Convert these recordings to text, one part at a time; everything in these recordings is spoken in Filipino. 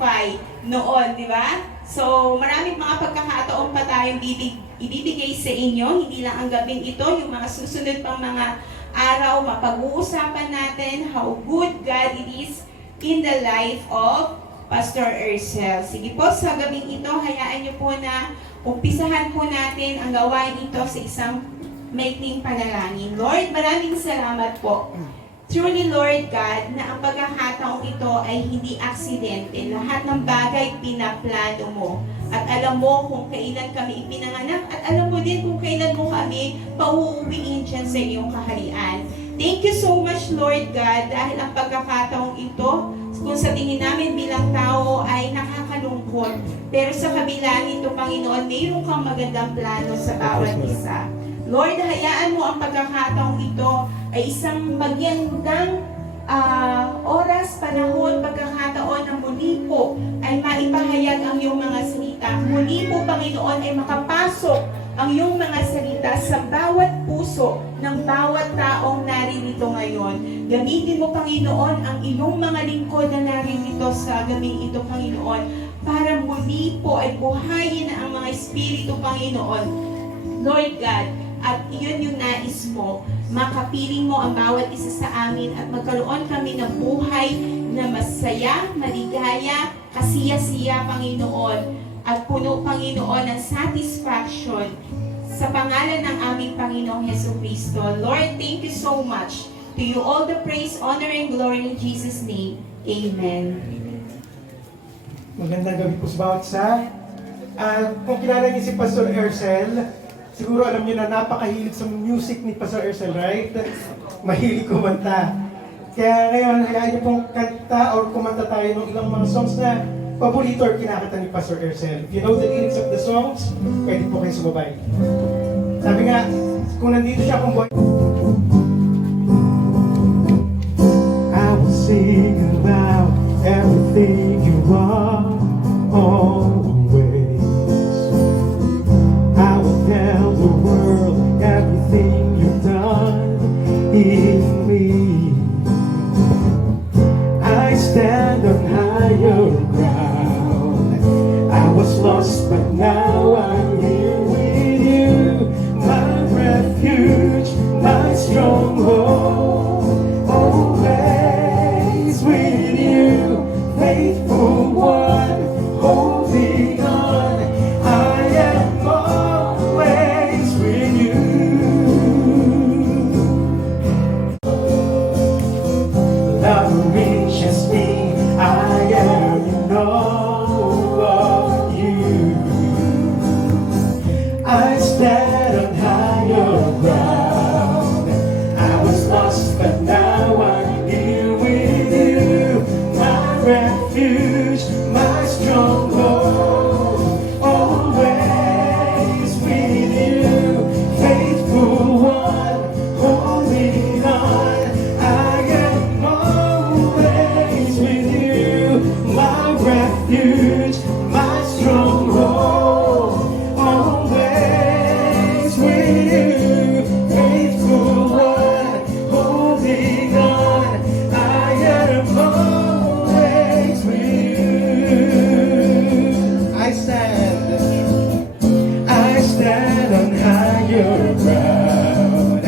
testify noon, di ba? So, maraming mga pagkakataon pa tayong ibibigay sa inyo, hindi lang ang gabing ito, yung mga susunod pang mga araw, mapag-uusapan natin how good God it is in the life of Pastor Ursel. Sige po, sa gabing ito, hayaan niyo po na umpisahan po natin ang gawain ito sa isang maikling panalangin. Lord, maraming salamat po. Truly, Lord God, na ang pagkakataong ito ay hindi aksidente. Lahat ng bagay pinaplano mo. At alam mo kung kailan kami ipinanganak at alam mo din kung kailan mo kami pauuwiin dyan sa iyong kaharian. Thank you so much, Lord God, dahil ang pagkakataong ito, kung sa tingin namin bilang tao ay nakakalungkot. Pero sa kabila nito, Panginoon, mayroon kang magandang plano sa bawat isa. Lord, hayaan mo ang pagkakataong ito ay isang magandang oras, panahon, pagkakataon na muli po ay maipahayag ang iyong mga salita. Muli po, Panginoon, ay makapasok ang iyong mga salita sa bawat puso ng bawat taong naririto ngayon. Gamitin mo, Panginoon, ang iyong mga lingkod na naririto sa gabing ito, Panginoon, para muli po ay buhayin ang mga espiritu, Panginoon. Lord God, at iyon yung nais mo, makapiling mo ang bawat isa sa amin at magkaroon kami ng buhay na masaya, maligaya, kasiya-siya, Panginoon, at puno, Panginoon, ng satisfaction sa pangalan ng aming Panginoong Jesucristo. Lord, thank you so much. To you all the praise, honor, and glory in Jesus' name. Amen. Magandang gabi po sa bawat isa. Kung kilala niyo si Pastor Ursel, siguro alam niyo na napakahilig sa music ni Pastor Ursel, right? Mahilig kumanta. Kaya ngayon, hayaan niyo pong kanta or kumanta tayo ng ilang mga songs na paborito or kinakanta ni Pastor Ursel. If you know the lyrics of the songs, pwede po kayo sumabay. Sabi nga, kung nandito siya kung boy, I will sing about everything you are, always. I will tell the world everything you've done in me. I stand on higher ground. I was lost, but now I'm here with you. My refuge, my stronghold, always with you. Faithful one, holding on. I am always with you. Love reaches me, I am in awe of you. I stand on higher ground. I was lost, but now I'm here with you. My refuge, my stronghold, always with you. Faithful one, holding on. I am always with you. My refuge, my stronghold, always with you. Faithful one, holding on. I am always with you. I stand on higher ground.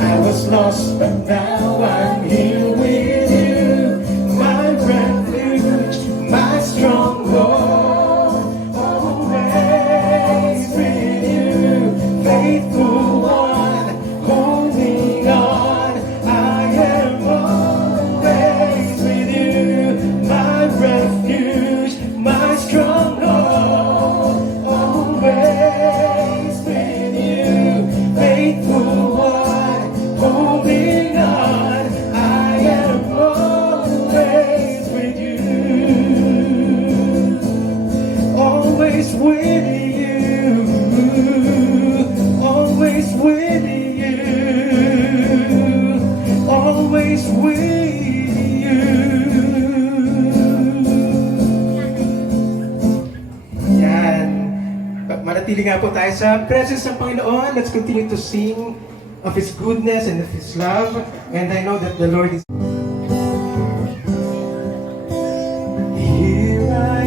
I was lost, but now I'm here with you. My refuge, my stronghold, always with you. Faithful one, holding on. I am always with you. My refuge, my stronghold, always with you. Faithful one, holding on. I am always with you. Always with you. Always with you. Always with you. Yan. Manatili nga po tayo sa presence ng Panginoon. Let's continue to sing of His goodness and of His love. And I know that the Lord is here. I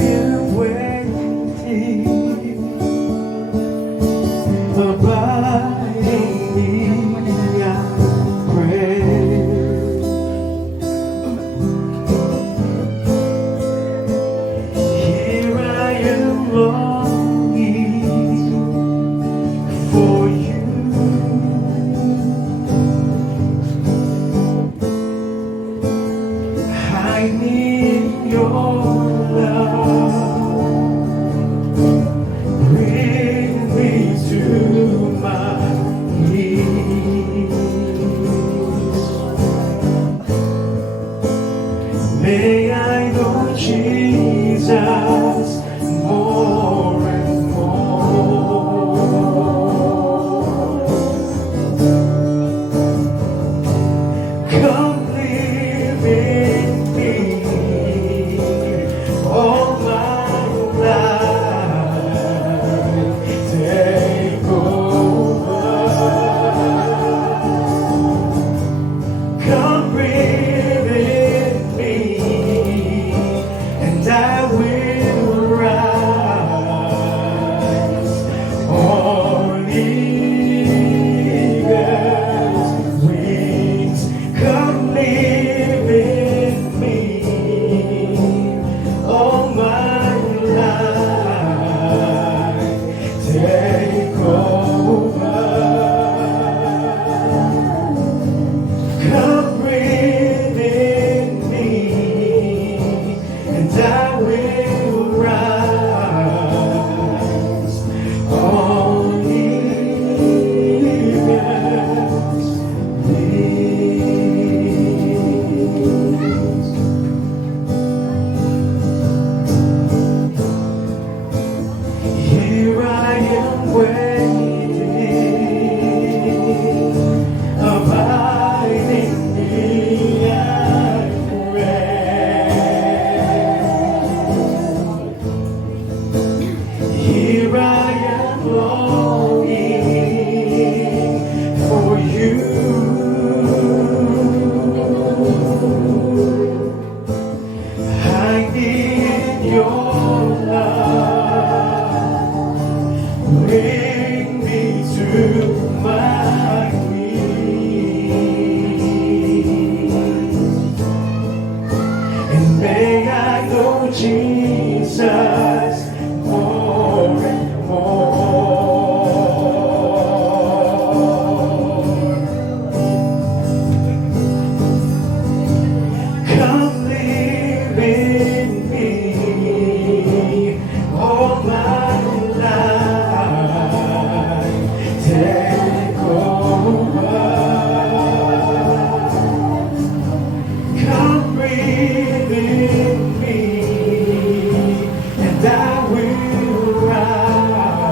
I will rise on eagle's wings. Here I am waiting, abiding thee I pray. Here I am longing for you, hiding in your love. Bring me to my knees, and may I know Jesus more and more. Come live in me all my life. Take over. Come breathe in me, and I will rise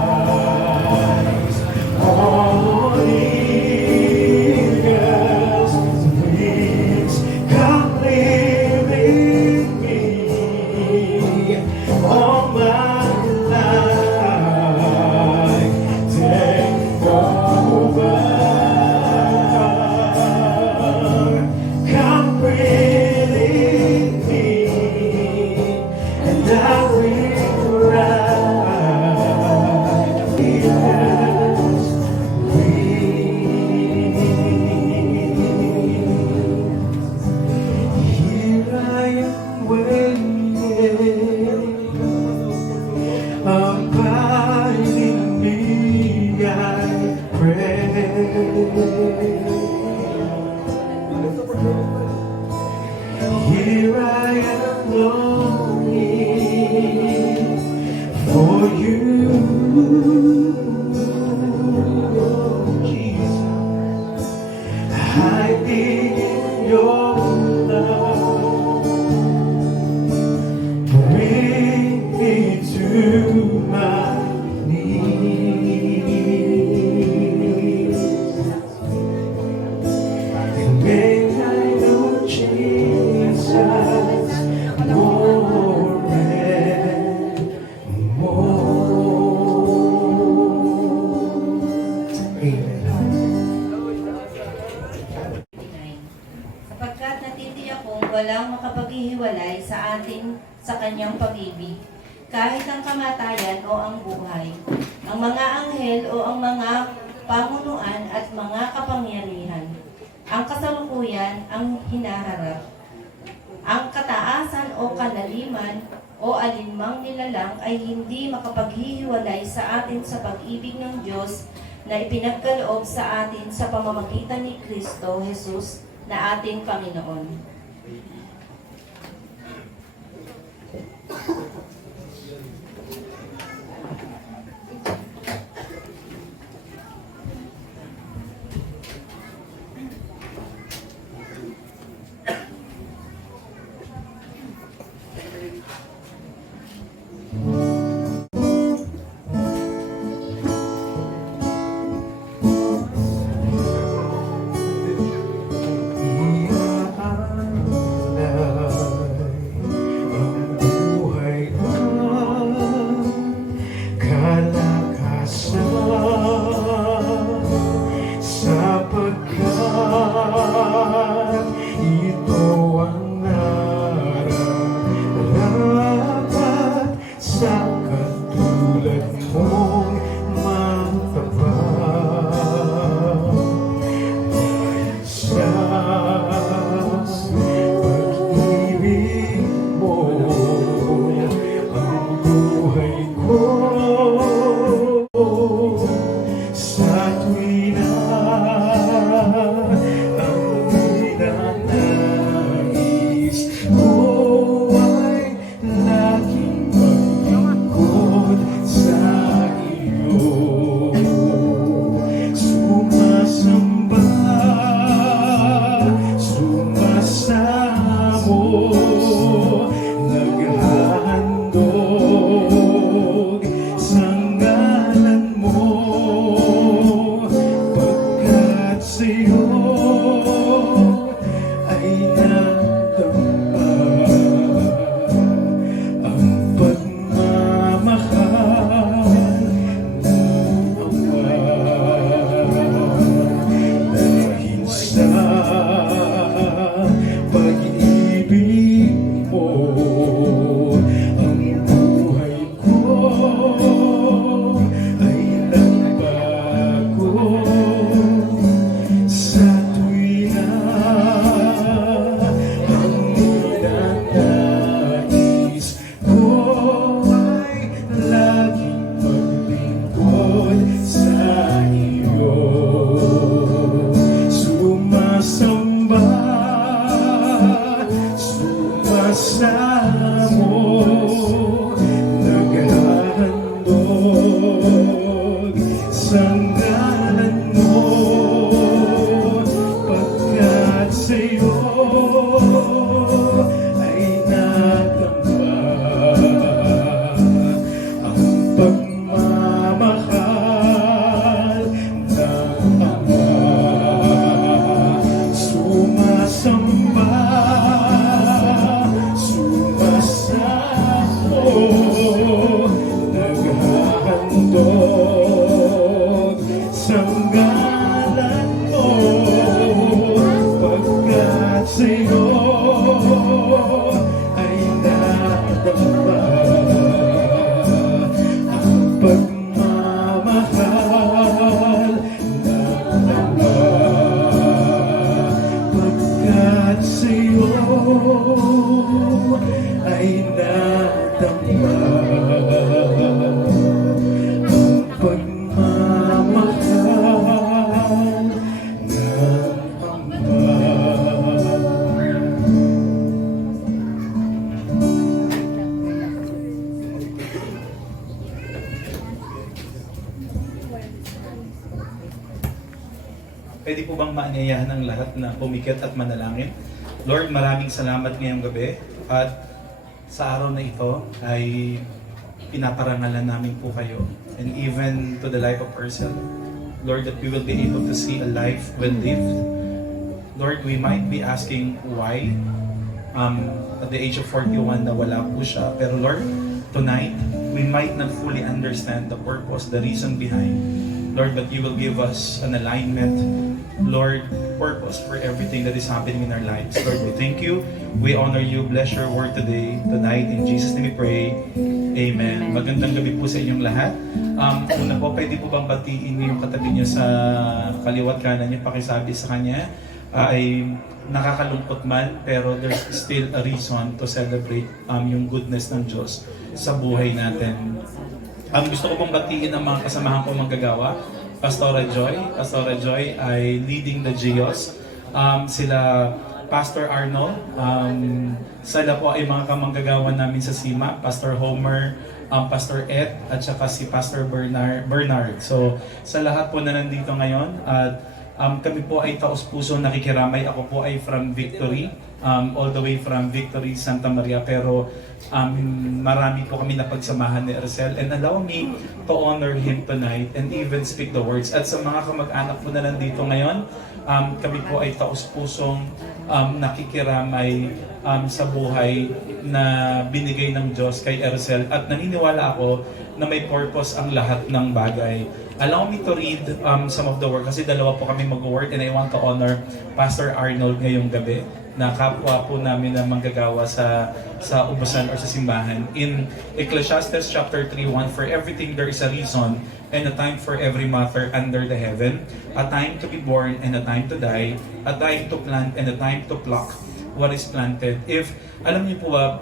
on eagle's wings. Come live in me all my life. Take over. Come breathe in me, and I will rise. Eagle's wings. Here I am waiting, abiding me, I pray. Here I am longing for you, Jesus, hiding in your love. Bring me to my knees, and may I know Jesus more and more. Amen. Sapagkat natitiyak kong walang makapaghihiwalay sa atin sa kanyang pag-ibig, kahit ang kamatayan o ang buhay, ang mga anghel o ang mga pamunuan at mga kapangyarihan, ang kasalukuyan, ang hinaharap, ang kataasan o kanaliman o alinmang nilalang ay hindi makapaghihiwalay sa atin sa pag-ibig ng Diyos na ipinagkaloob sa atin sa pamamagitan ni Kristo Jesus na ating Panginoon. Pwede po bang maanyayahan ang lahat na pumikit at manalangin? Lord, maraming salamat ngayong gabi at sa araw na ito ay pinaparangalan namin po kayo. And even to the life of ourselves, Lord, that we will be able to see a life well lived. Lord, we might be asking why at the age of 41 na wala po siya. Pero Lord, tonight, we might not fully understand the purpose, the reason behind. Lord, but you will give us an alignment, Lord, purpose for everything that is happening in our lives. Lord, we thank you. We honor you. Bless your word today, tonight. In Jesus' name we pray. Amen. Magandang gabi po sa inyong lahat. Una po, pwede po bang batiin niyo yung katabi niyo sa kaliwat kanan niyo, pakisabi sa kanya, ay nakakalungkot man, pero there's still a reason to celebrate yung goodness ng Diyos sa buhay natin. Gusto ko pong batiin ang mga kasamahan ko manggagawa. Pastora Joy ay leading the GIOS. Sila Pastor Arnold, sila po ay mga kamanggagawa namin sa SIMA, Pastor Homer, Pastor Ed, at saka si Pastor Bernard. So, sa lahat po na nandito ngayon, at kami po ay taos-puso nakikiramay. Ako po ay from Victory, all the way from Victory, Santa Maria, pero marami po kami napagsamahan ni Ercel, and allow me to honor him tonight and even speak the words. At sa mga kamag-anak po na nandito ngayon, kami po ay taos-pusong nakikiramay sa buhay na binigay ng Diyos kay Ercel, at naniniwala ako na may purpose ang lahat ng bagay. Allow me to read some of the work kasi dalawa po kami mag-work, and I want to honor Pastor Arnold ngayong gabi na kapwa po namin na manggagawa sa ubusan or sa simbahan. In Ecclesiastes chapter 3:1, for everything there is a reason and a time for every matter under the heaven, a time to be born and a time to die, a time to plant and a time to pluck what is planted. If, alam niyo po ba,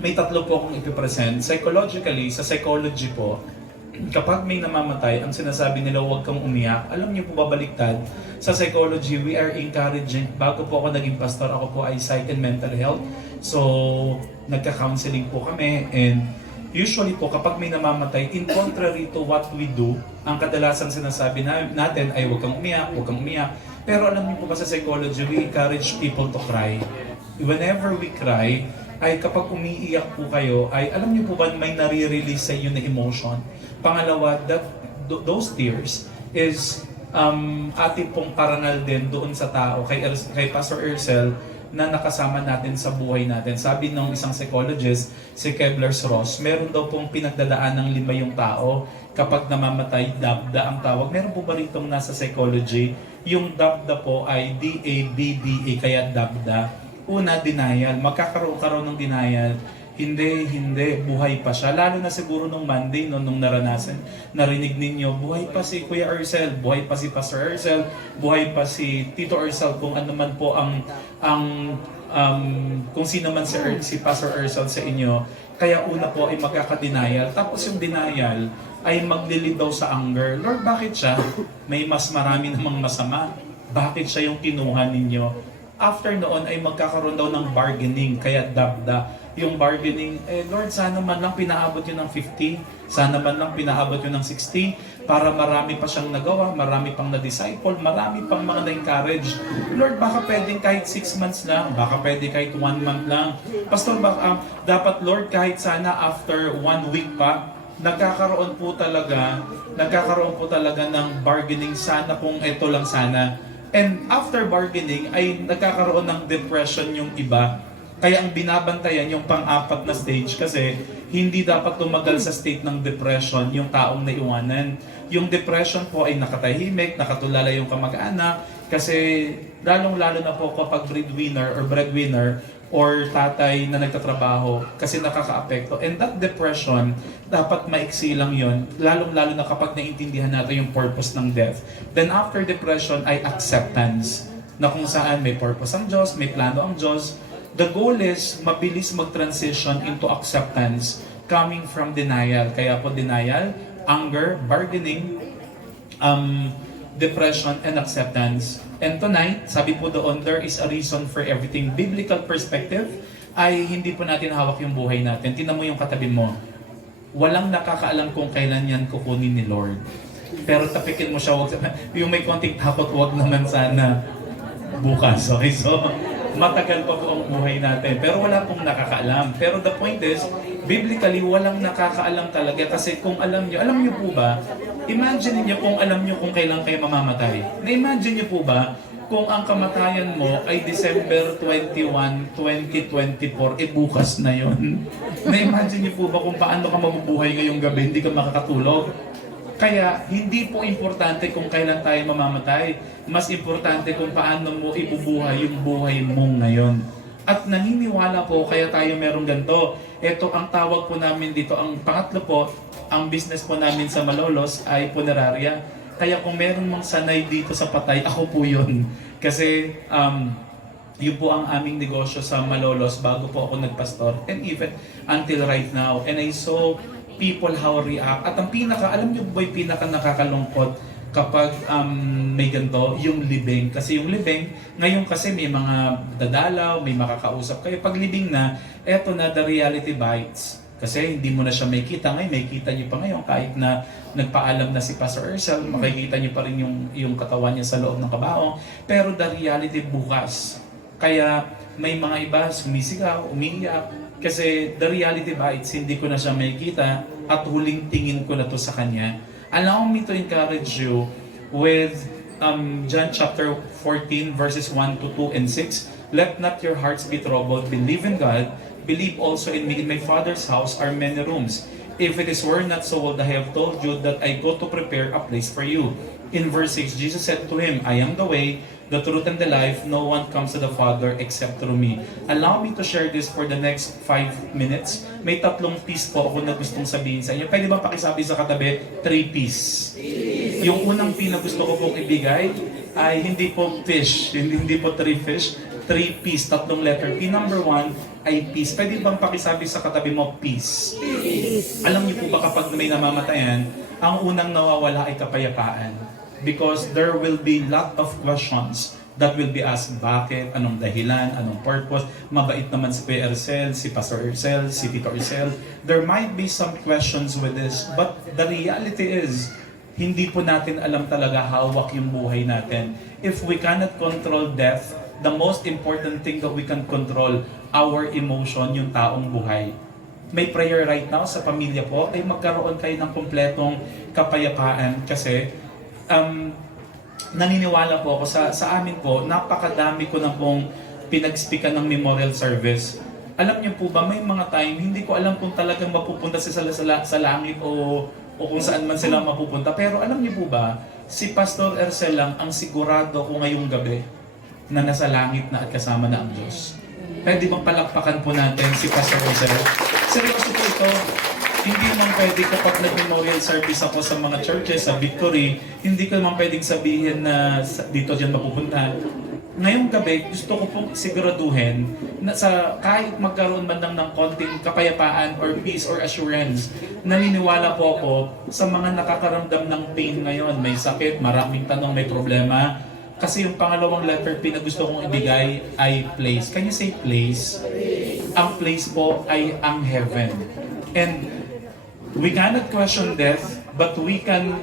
may tatlo po akong ipipresent. Psychologically, sa psychology po, kapag may namamatay, ang sinasabi nila huwag kang umiyak. Alam niyo po ba, baliktad? Sa psychology, we are encouraging. Bago po ako naging pastor, ako po ay psych and mental health. So, nagka-counseling po kami, and usually po kapag may namamatay, in contrary to what we do, ang kadalasan sinasabi natin ay huwag kang umiyak, huwag kang umiyak. Pero alam niyo po ba sa psychology, we encourage people to cry. Whenever we cry, ay kapag umiiyak po kayo, ay alam niyo po ba may nare-release sa inyo na emotion? Pangalawa, those tears is ating pong parangal din doon sa tao, kay Pastor Ercel, na nakasama natin sa buhay natin. Sabi ng isang psychologist, si Kebler-Ross, meron daw pong pinagdadaan ng 5 yung tao kapag namamatay, dabda ang tawag. Meron po ba ritong nasa psychology? Yung dabda po ay D-A-B-D-A, kaya dabda. Una, denial. Magkakaroon ng denial. Hindi, buhay pa siya. Lalo na siguro nung Monday, nung narinig ninyo, buhay pa si Kuya Ercel, buhay pa si Pastor Ercel, buhay pa si Tito Ercel, kung ano man po kung sino man si Pastor Ercel sa inyo. Kaya una po ay magkaka-denial. Tapos yung denial ay maglilid daw sa anger. Lord, bakit siya? May mas marami namang masama. Bakit siya yung kinuha ninyo? After noon ay magkakaroon daw ng bargaining, kaya dabda. Yung bargaining, Lord, sana man lang pinaabot yun ng 50, sana man lang pinaabot yun ng 60, para marami pa siyang nagawa, marami pang na-disciple, marami pang mga na-encourage. Lord, baka pwedeng kahit 6 months lang, baka pwede kahit 1 month lang. Pastor, dapat Lord, kahit sana after 1 week pa, nagkakaroon po talaga ng bargaining, sana kung ito lang sana. And after bargaining, ay nagkakaroon ng depression yung iba. Kaya ang binabantayan yung pang-apat na stage kasi hindi dapat tumagal sa state ng depression yung taong naiwanan. Yung depression po ay nakatahimik, nakatulala yung kamag-anak kasi lalong-lalo na po kapag breadwinner or tatay na nagtatrabaho kasi nakaka-apekto. And that depression, dapat maiksi lang yun, lalong-lalo na kapag naintindihan natin yung purpose ng death. Then after depression ay acceptance na kung saan may purpose ang Diyos, may plano ang Diyos. The goal is mabilis mag-transition into acceptance coming from denial. Kaya po denial, anger, bargaining, depression, and acceptance. And tonight, sabi po doon, there is a reason for everything. Biblical perspective ay hindi po natin hawak yung buhay natin. Tingnan mo yung katabi mo. Walang nakakaalam kung kailan yan kukunin ni Lord. Pero tapikin mo siya, yung may konting takot, wag naman sana bukas. Okay, so matagal pa po ang buhay natin. Pero wala pong nakakaalam. Pero the point is, biblically, walang nakakaalam talaga. Kasi kung alam nyo po ba, imagine niyo kung alam nyo kung kailan kayo mamamatay. Na-imagine nyo po ba, kung ang kamatayan mo ay December 21, 2024, bukas na yon. Na-imagine niyo po ba kung paano ka mabubuhay ngayong gabi, hindi ka makakatulog? Kaya hindi po importante kung kailan tayo mamamatay. Mas importante kung paano mo ibubuhay yung buhay mong ngayon. At naniniwala po, kaya tayo merong ganito. Ito ang tawag po namin dito. Ang pangatlo po, ang business po namin sa Malolos ay punerarya. Kaya kung meron mong sanay dito sa patay, ako po yun. Kasi yun po ang aming negosyo sa Malolos bago po ako nagpastor. And even until right now. And I saw people how react. At ang alam niyo ba yung pinaka nakakalungkot kapag may ganito, yung libing. Kasi yung libing, ngayon kasi may mga dadalaw, may makakausap kayo. Pag libing na, eto na, the reality bites. Kasi hindi mo na siya may kita ngayon, may kita niyo pa ngayon. Kahit na nagpaalam na si Pastor Ursel, makikita niyo pa rin yung katawan niya sa loob ng kabaong. Pero the reality bukas. Kaya may mga iba sumisigaw, umiiyak. Kasi the reality bites, hindi ko na siya makikita at huling tingin ko na to sa kanya. Allow me to encourage you with John chapter 14 verses 1 to 2 and 6. Let not your hearts be troubled. Believe in God. Believe also in me. In my Father's house are many rooms. If it were not so, would I have told you that I go to prepare a place for you. In verse 6, Jesus said to him, I am the way, the truth, and the life. No one comes to the Father except through me. Allow me to share this for the next 5 minutes. May 3 piece po ako na gustong sabihin sa inyo. Pwede ba pakisabi sa katabi? 3 piece. Yung unang gusto ko pong ibigay ay hindi po fish. Hindi po 3 fish. 3 piece, 3 letter. P number 1 ay peace. Pwede bang pakisabi sa katabi mo, peace? Alam niyo po ba kapag may namamatayan, ang unang nawawala ay kapayapaan. Because there will be lot of questions that will be asked. Bakit? Anong dahilan? Anong purpose? Mabait naman si Kuya Ursel, si Pastor Ursel, si Tito Ursel. There might be some questions with this, but the reality is, hindi po natin alam talaga hawak yung buhay natin. If we cannot control death, the most important thing that we can control, our emotion, yung taong buhay. May prayer right now sa pamilya po, ay magkaroon kayo ng kumpletong kapayapaan kasi naniniwala po ako sa amin po, napakadami ko na pong pinag-speakan ng memorial service. Alam niyo po ba, may mga time, hindi ko alam kung talagang mapupunta sila sa langit o kung saan man sila mapupunta. Pero alam niyo po ba, si Pastor Ursel lang ang sigurado ko ngayong gabi na nasa langit na at kasama na ang Diyos. Pwede bang palakpakan po natin si Pastor Ursel? Seryoso po ito. Hindi naman pwede kapag nag-memorial service ako sa mga churches, sa Victory, hindi ko naman pwedeng sabihin na dito dyan mapupunta. Ngayong gabi, gusto ko pong siguraduhin na kahit magkaroon man lang ng konting kapayapaan or peace or assurance, naniniwala po ako sa mga nakakaramdam ng pain ngayon. May sakit, maraming tanong, may problema. Kasi yung pangalawang letter P na gusto kong ibigay ay place. Can you say place? Ang place po ay ang heaven. And we cannot question death, but we can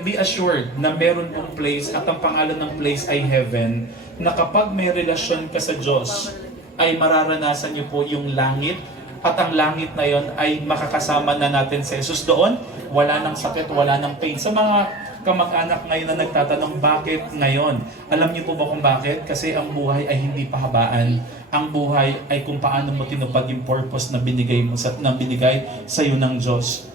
be assured na meron pong place at ang pangalan ng place ay heaven, na kapag may relasyon ka sa Diyos, ay mararanasan niyo po yung langit at ang langit na yon ay makakasama na natin sa Jesus doon. Wala nang sakit, wala nang pain. Sa mga kamag-anak ngayon na nagtatanong, bakit ngayon? Alam niyo po ba kung bakit? Kasi ang buhay ay hindi pahabaan. Ang buhay ay kung paano mo tinupad yung purpose na binigay sa iyo ng Diyos.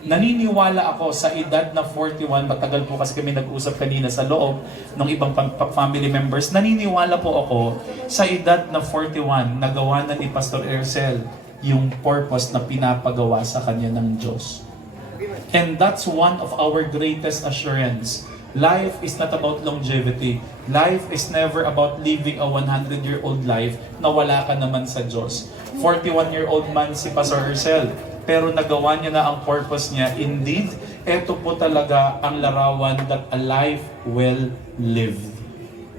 Naniniwala ako sa edad na 41, matagal po kasi kami nag-usap kanina sa loob ng ibang family members. Naniniwala po ako sa edad na 41, nagawa na ni Pastor Ursel yung purpose na pinapagawa sa kanya ng Diyos. And that's one of our greatest assurance. Life is not about longevity. Life is never about living a 100-year-old life na wala ka naman sa Diyos. 41-year-old man si Pastor Ursel, pero nagawa niya na ang purpose niya. Indeed, ito po talaga ang larawan that a life well lived.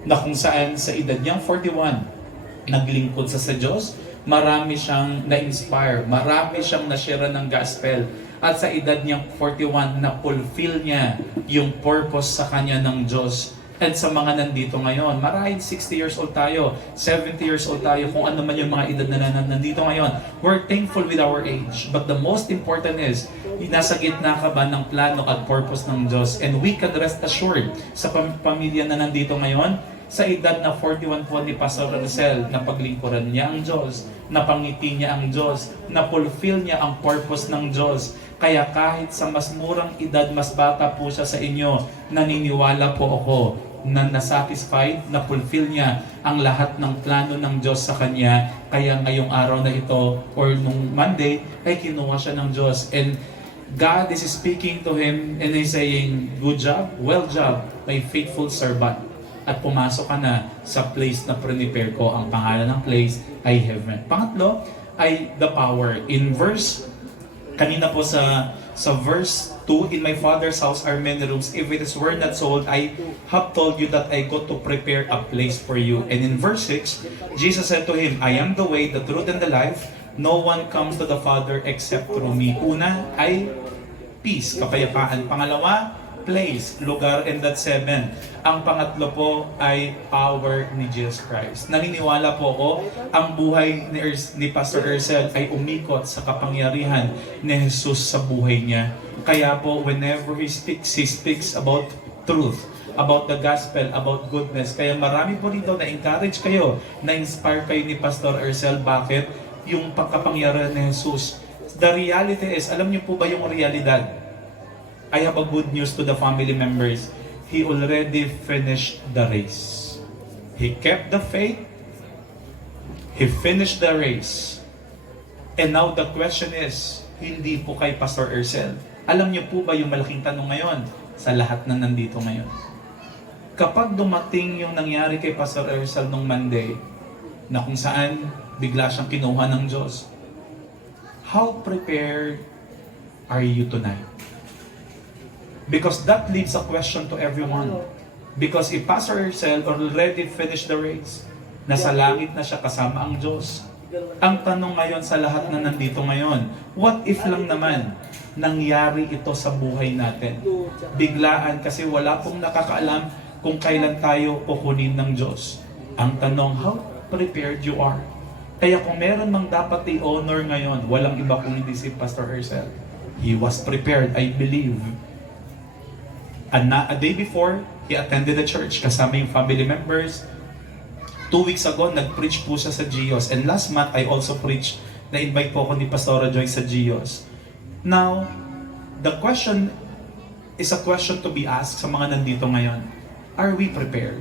Na kung saan sa edad niyang 41, naglingkod sa Diyos, marami siyang na-inspire, marami siyang na-share ng gospel. At sa edad niyang 41, na-fulfill niya yung purpose sa kanya ng Diyos. And sa mga nandito ngayon, marahil 60 years old tayo, 70 years old tayo, kung ano man yung mga edad na nandito ngayon. We're thankful with our age. But the most important is, nasa gitna ka ba ng plano at purpose ng Diyos? And we can rest assured sa pamilya na nandito ngayon, sa edad na 41 po ni Pastor Rosel, na paglingkuran niya ang Diyos, napangiti niya ang Diyos, na-fulfill niya ang purpose ng Diyos. Kaya kahit sa mas murang edad, mas bata po siya sa inyo, naniniwala po ako na nasatisfied, na-fulfill niya ang lahat ng plano ng Diyos sa kanya. Kaya ngayong araw na ito, or nung Monday, ay kinuha siya ng Diyos. And God is speaking to him and is saying, good job, well job, my faithful servant. At pumasok ka na sa place na prepare ko. Ang pangalan ng place ay heaven. Pangatlo ay the power. In verse, kanina po sa verse 2, in my Father's house are many rooms. If it were not so, I have told you that I go to prepare a place for you. And in verse 6, Jesus said to him, I am the way, the truth, and the life. No one comes to the Father except through me. Una ay peace, kapayapaan. Pangalawa, place, lugar, and that's 7. Ang pangatlo po ay power ni Jesus Christ. Naniniwala po ako, ang buhay ni Pastor Ersel ay umikot sa kapangyarihan ni Jesus sa buhay niya. Kaya po, whenever he speaks about truth, about the gospel, about goodness. Kaya marami po dito na-encourage kayo, na-inspire kayo ni Pastor Ersel. Bakit? Yung pagkapangyarihan ni Jesus. The reality is, alam niyo po ba yung realidad? I have a good news to the family members. He already finished the race. He kept the faith. He finished the race. And now the question is, hindi po kay Pastor Ersel. Alam niyo po ba yung malaking tanong ngayon sa lahat na nandito ngayon? Kapag dumating yung nangyari kay Pastor Ersel nung Monday, na kung saan bigla siyang kinuha ng Diyos, how prepared are you tonight? Because that leaves a question to everyone. Because if Pastor Ersel already finished the race, nasa langit na siya kasama ang Diyos. Ang tanong ngayon sa lahat na nandito ngayon, what if lang naman nangyari ito sa buhay natin? Biglaan, kasi wala pong nakakaalam kung kailan tayo kukunin ng Diyos. Ang tanong, how prepared you are? Kaya kung meron mang dapat i-honor ngayon, walang iba kung hindi si Pastor Ersel. He was prepared, I believe. A day before, he attended the church kasama yung family members. 2 weeks ago, nag-preach po siya sa Gios. And last month, I also preached, na-invite po ako ni Pastora Joy sa Gios. Now, the question is a question to be asked sa mga nandito ngayon. Are we prepared?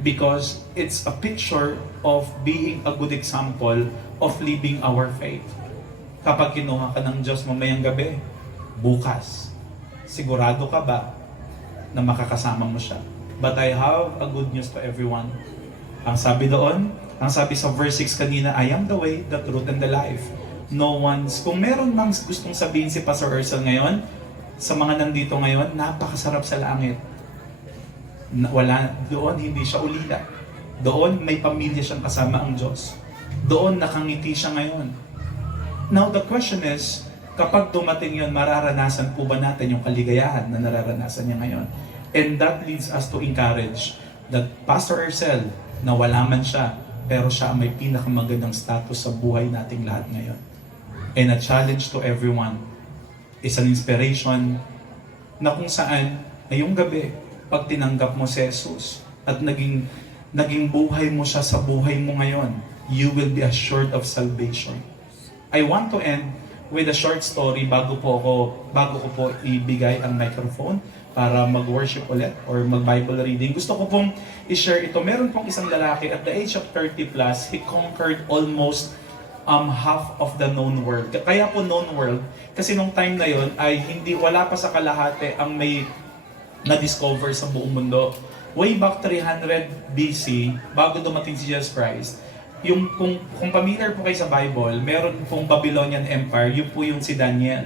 Because it's a picture of being a good example of living our faith. Kapag kinuha ka ng Diyos mamayang gabi, bukas, sigurado ka ba na makakasama mo siya? But I have a good news to everyone. Ang sabi doon, ang sabi sa verse 6 kanina, I am the way, the truth, and the life. No one's, kung meron mang gustong sabihin si Pastor Ersel ngayon, sa mga nandito ngayon, napakasarap sa langit. Wala, doon hindi siya ulila. Doon may pamilya siyang kasama ang Diyos. Doon nakangiti siya ngayon. Now the question is, kapag dumating yun, mararanasan po ba natin yung kaligayahan na nararanasan niya ngayon? And that leads us to encourage that Pastor Ersel, na wala man siya, pero siya ang may pinakamagandang status sa buhay nating lahat ngayon. And a challenge to everyone is an inspiration na kung saan, ngayong gabi, pag tinanggap mo si Jesus at naging buhay mo siya sa buhay mo ngayon, you will be assured of salvation. I want to end with a short story bago ko po ibigay ang microphone para mag-worship ulit or mag-Bible reading. Gusto ko pong i-share ito. Meron pong isang lalaki at the age of 30 plus, he conquered almost half of the known world. Kaya po known world, kasi nung time na yon ay wala pa sa kalahati ang may na-discover sa buong mundo. Way back 300 BC, bago dumating si Jesus Christ, kung familiar po kayo sa Bible, meron pong Babylonian Empire, yun po yung si Daniel.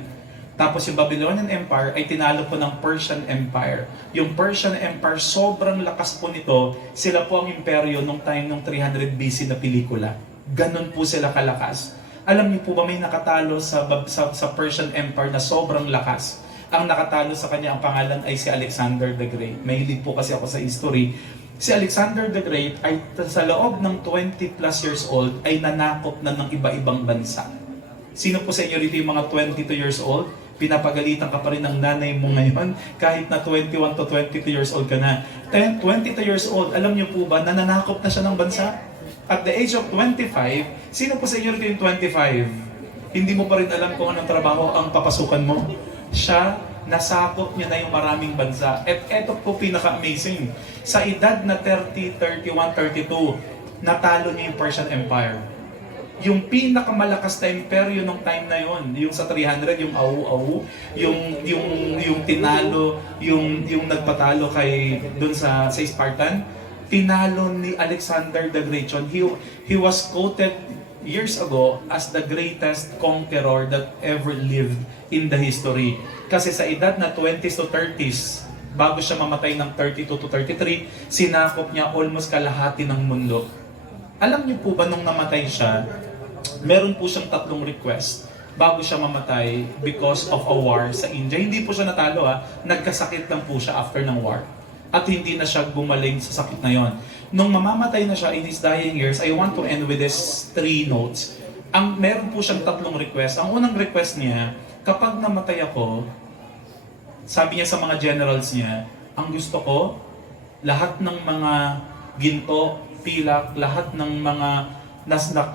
Tapos yung Babylonian Empire ay tinalo po ng Persian Empire. Yung Persian Empire, sobrang lakas po nito. Sila po ang imperyo nung time ng 300 BC na pelikula. Ganon po sila kalakas. Alam niyo po ba may nakatalo sa Persian Empire na sobrang lakas? Ang nakatalo sa kanya, ang pangalan ay si Alexander the Great. Mahilig po kasi ako sa history. Si Alexander the Great ay sa loob ng 20 plus years old ay nanakop na ng iba-ibang bansa. Sino po sa inyo rito yung mga 22 years old? Pinapagalitan ka pa rin ng nanay mo ngayon kahit na 21 to 22 years old ka na. 22 years old, alam niyo po ba, nananakop na siya ng bansa? At the age of 25, sino po sa inyo rito yung 25? Hindi mo pa rin alam kung anong trabaho ang papasukan mo. Siya, nasakop niya na yung maraming bansa. At eto po pinaka-amazing. Sa edad na 30, 31, 32, natalo niya yung Persian Empire. Yung pinakamalakas na imperyo nung time na yon, yung sa 300, yung Au-Au, yung tinalo, yung nagpatalo kay dun sa Spartan, tinalo ni Alexander the Great. He was quoted years ago as the greatest conqueror that ever lived in the history. Kasi sa edad na 20s to 30s, bago siya mamatay ng 32 to 33, sinakop niya almost kalahati ng mundo. Alam niyo po ba nung namatay siya, meron po siyang 3 request bago siya mamatay because of a war sa India. Hindi po siya natalo nagkasakit lang po siya after ng war. At hindi na siya gumaling sa sakit na yon. Nung mamamatay na siya in his dying years, I want to end with these 3 notes. Meron po siyang 3 request. Ang unang request niya, kapag namatay ako, sabi niya sa mga generals niya, ang gusto ko, lahat ng mga ginto, pilak, lahat ng mga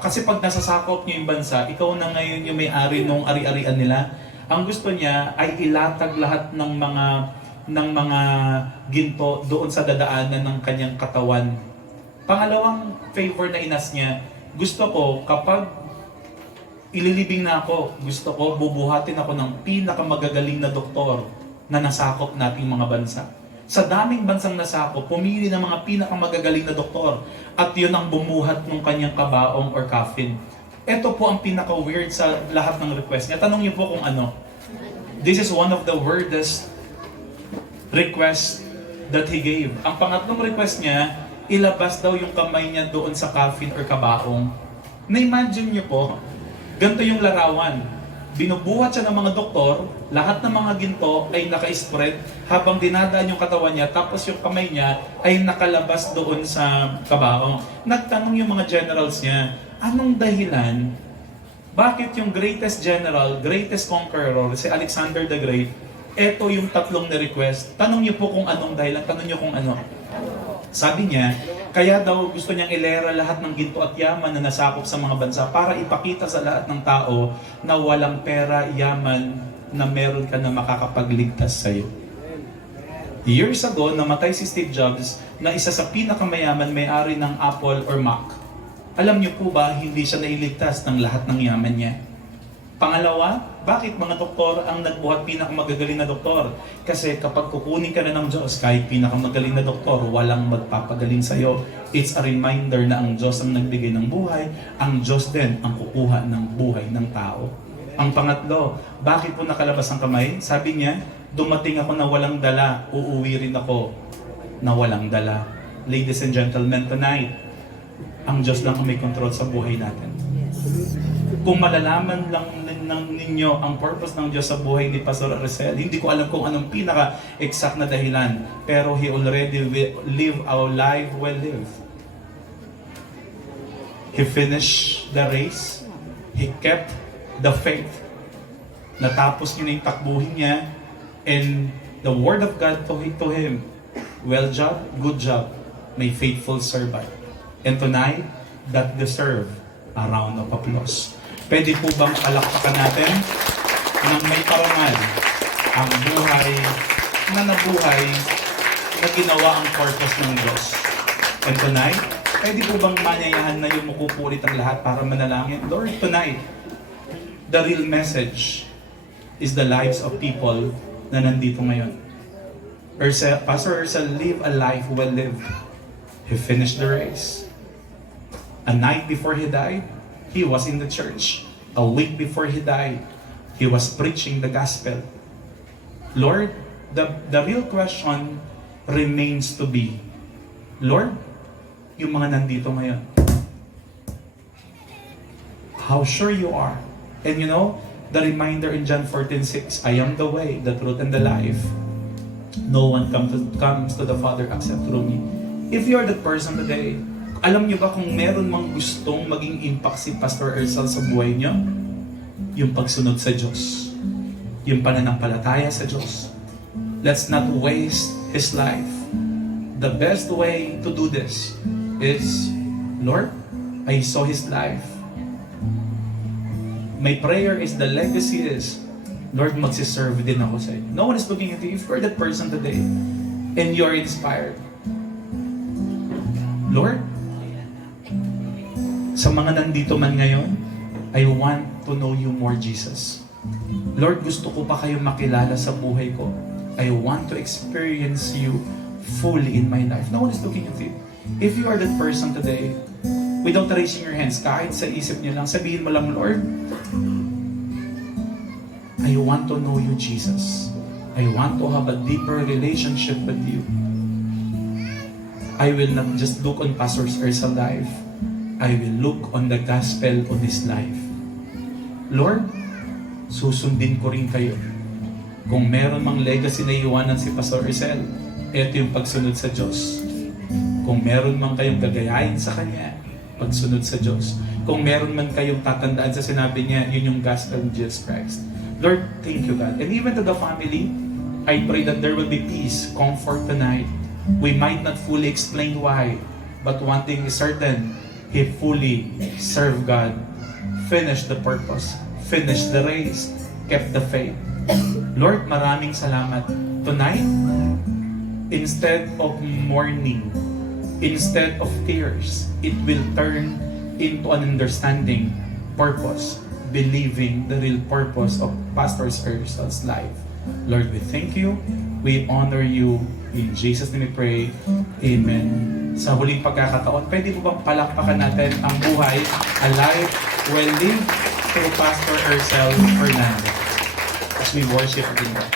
kasi pag nasasakop niyo yung bansa, ikaw na ngayon yung may-ari nung ari-arian nila. Ang gusto niya ay ilatag lahat ng mga ginto doon sa dadaanan ng kanyang katawan. Pangalawang favor na inas niya, gusto ko kapag ililibing na ako, gusto ko bubuhatin ako ng pinakamagagaling na doktor na nasakop nating mga bansa. Sa daming bansang nasakop, pumili ng mga pinakamagagaling na doktor at yun ang bumuhat ng kanyang kabaong or coffin. Ito po ang pinaka-weird sa lahat ng request niya. Tanong niyo po kung ano. This is one of the weirdest request that he gave. Ang pangatlong request niya, ilabas daw yung kamay niya doon sa coffin or kabaong. Na-imagine niyo po, ganito yung larawan. Binubuhat siya ng mga doktor, lahat ng mga ginto ay naka-spread habang dinadaan yung katawan niya, tapos yung kamay niya ay nakalabas doon sa kabaong. Nagtanong yung mga generals niya, anong dahilan? Bakit yung greatest general, greatest conqueror, si Alexander the Great, eto yung 3 na request. Tanong niyo po kung anong dahilan, tanong niyo kung ano. Sabi niya, kaya daw gusto niyang ilera lahat ng ginto at yaman na nasakop sa mga bansa para ipakita sa lahat ng tao na walang pera, yaman, na meron ka na makakapagligtas sa'yo. Years ago, namatay si Steve Jobs na isa sa pinakamayaman may-ari ng Apple or Mac. Alam niyo po ba, hindi siya nailigtas ng lahat ng yaman niya. Pangalawa, bakit mga doktor ang nagbuhat pinakamagagaling na doktor? Kasi kapag kukunin ka na ng Diyos, kahit pinakamagaling na doktor, walang magpapagaling sa'yo. It's a reminder na ang Diyos ang nagbigay ng buhay, ang Diyos din ang kukuha ng buhay ng tao. Ang pangatlo, bakit po nakalabas ang kamay? Sabi niya, dumating ako na walang dala, uuwi rin ako na walang dala. Ladies and gentlemen, tonight, ang Diyos lang ang may control sa buhay natin. Kung malalaman lang ninyo ang purpose ng Diyos sa buhay ni Pastor Arcel, hindi ko alam kung anong pinaka-exact na dahilan, pero he already live our life well lived. He finished the race. He kept the faith. Natapos niya na yung takbuhin niya, and the word of God to him, well job, good job, my faithful servant. And tonight, that deserve a round of applause. Pwede po bang palakpakan natin ng may parangal ang buhay na nabuhay na ginawa ang purpose ng Diyos? And tonight, pwede po bang manyayahan na yung makupulit ang lahat para manalangin? Lord, tonight, the real message is the lives of people na nandito ngayon. Pastor Arcel lived a life well lived. He finished the race. A night before he died, he was in the church. A week before he died, he was preaching the gospel. Lord, the real question remains to be, Lord, yung mga nandito ngayon, how sure you are. And you know, the reminder in John 14:6, I am the way, the truth, and the life. No one comes to the Father except through me. If you're that person today, alam niyo ba kung meron mang gustong maging impact si Pastor Ersel sa buhay niyo? Yung pagsunod sa Diyos. Yung pananampalataya sa Diyos. Let's not waste his life. The best way to do this is, Lord, I saw his life. My prayer is, the legacy is, Lord, magsiserve din ako sa inyo. No one is looking at you. If you're that person today, and you're inspired, Lord, sa mga nandito man ngayon, I want to know you more, Jesus. Lord, gusto ko pa kayong makilala sa buhay ko. I want to experience you fully in my life. No one is looking at you. If you are that person today, without raising your hands, kahit sa isip niyo lang, sabihin mo lang, Lord, I want to know you, Jesus. I want to have a deeper relationship with you. I will not just look on Pastor Ersel's life. I will look on the gospel on his life. Lord, susundin ko rin kayo. Kung meron mang legacy na iwanan si Pastor Ersel, ito yung pagsunod sa Diyos. Kung meron mang kayong gagayahin sa Kanya, pagsunod sa Diyos. Kung meron man kayong tatandaan sa sinabi niya, yun yung gospel of Jesus Christ. Lord, thank you, God. And even to the family, I pray that there will be peace, comfort tonight. We might not fully explain why, but one thing is certain, he fully served God, finished the purpose, finished the race, kept the faith. Lord, maraming salamat. Tonight, instead of mourning, instead of tears, it will turn into an understanding, purpose, believing the real purpose of Pastor Ersel's life. Lord, we thank you. We honor you. In Jesus' name we pray. Amen. Sa huling pagkakataon, pwede po bang palakpakan natin ang buhay, a life well lived through Pastor Ersel Fernandez as we worship the Lord.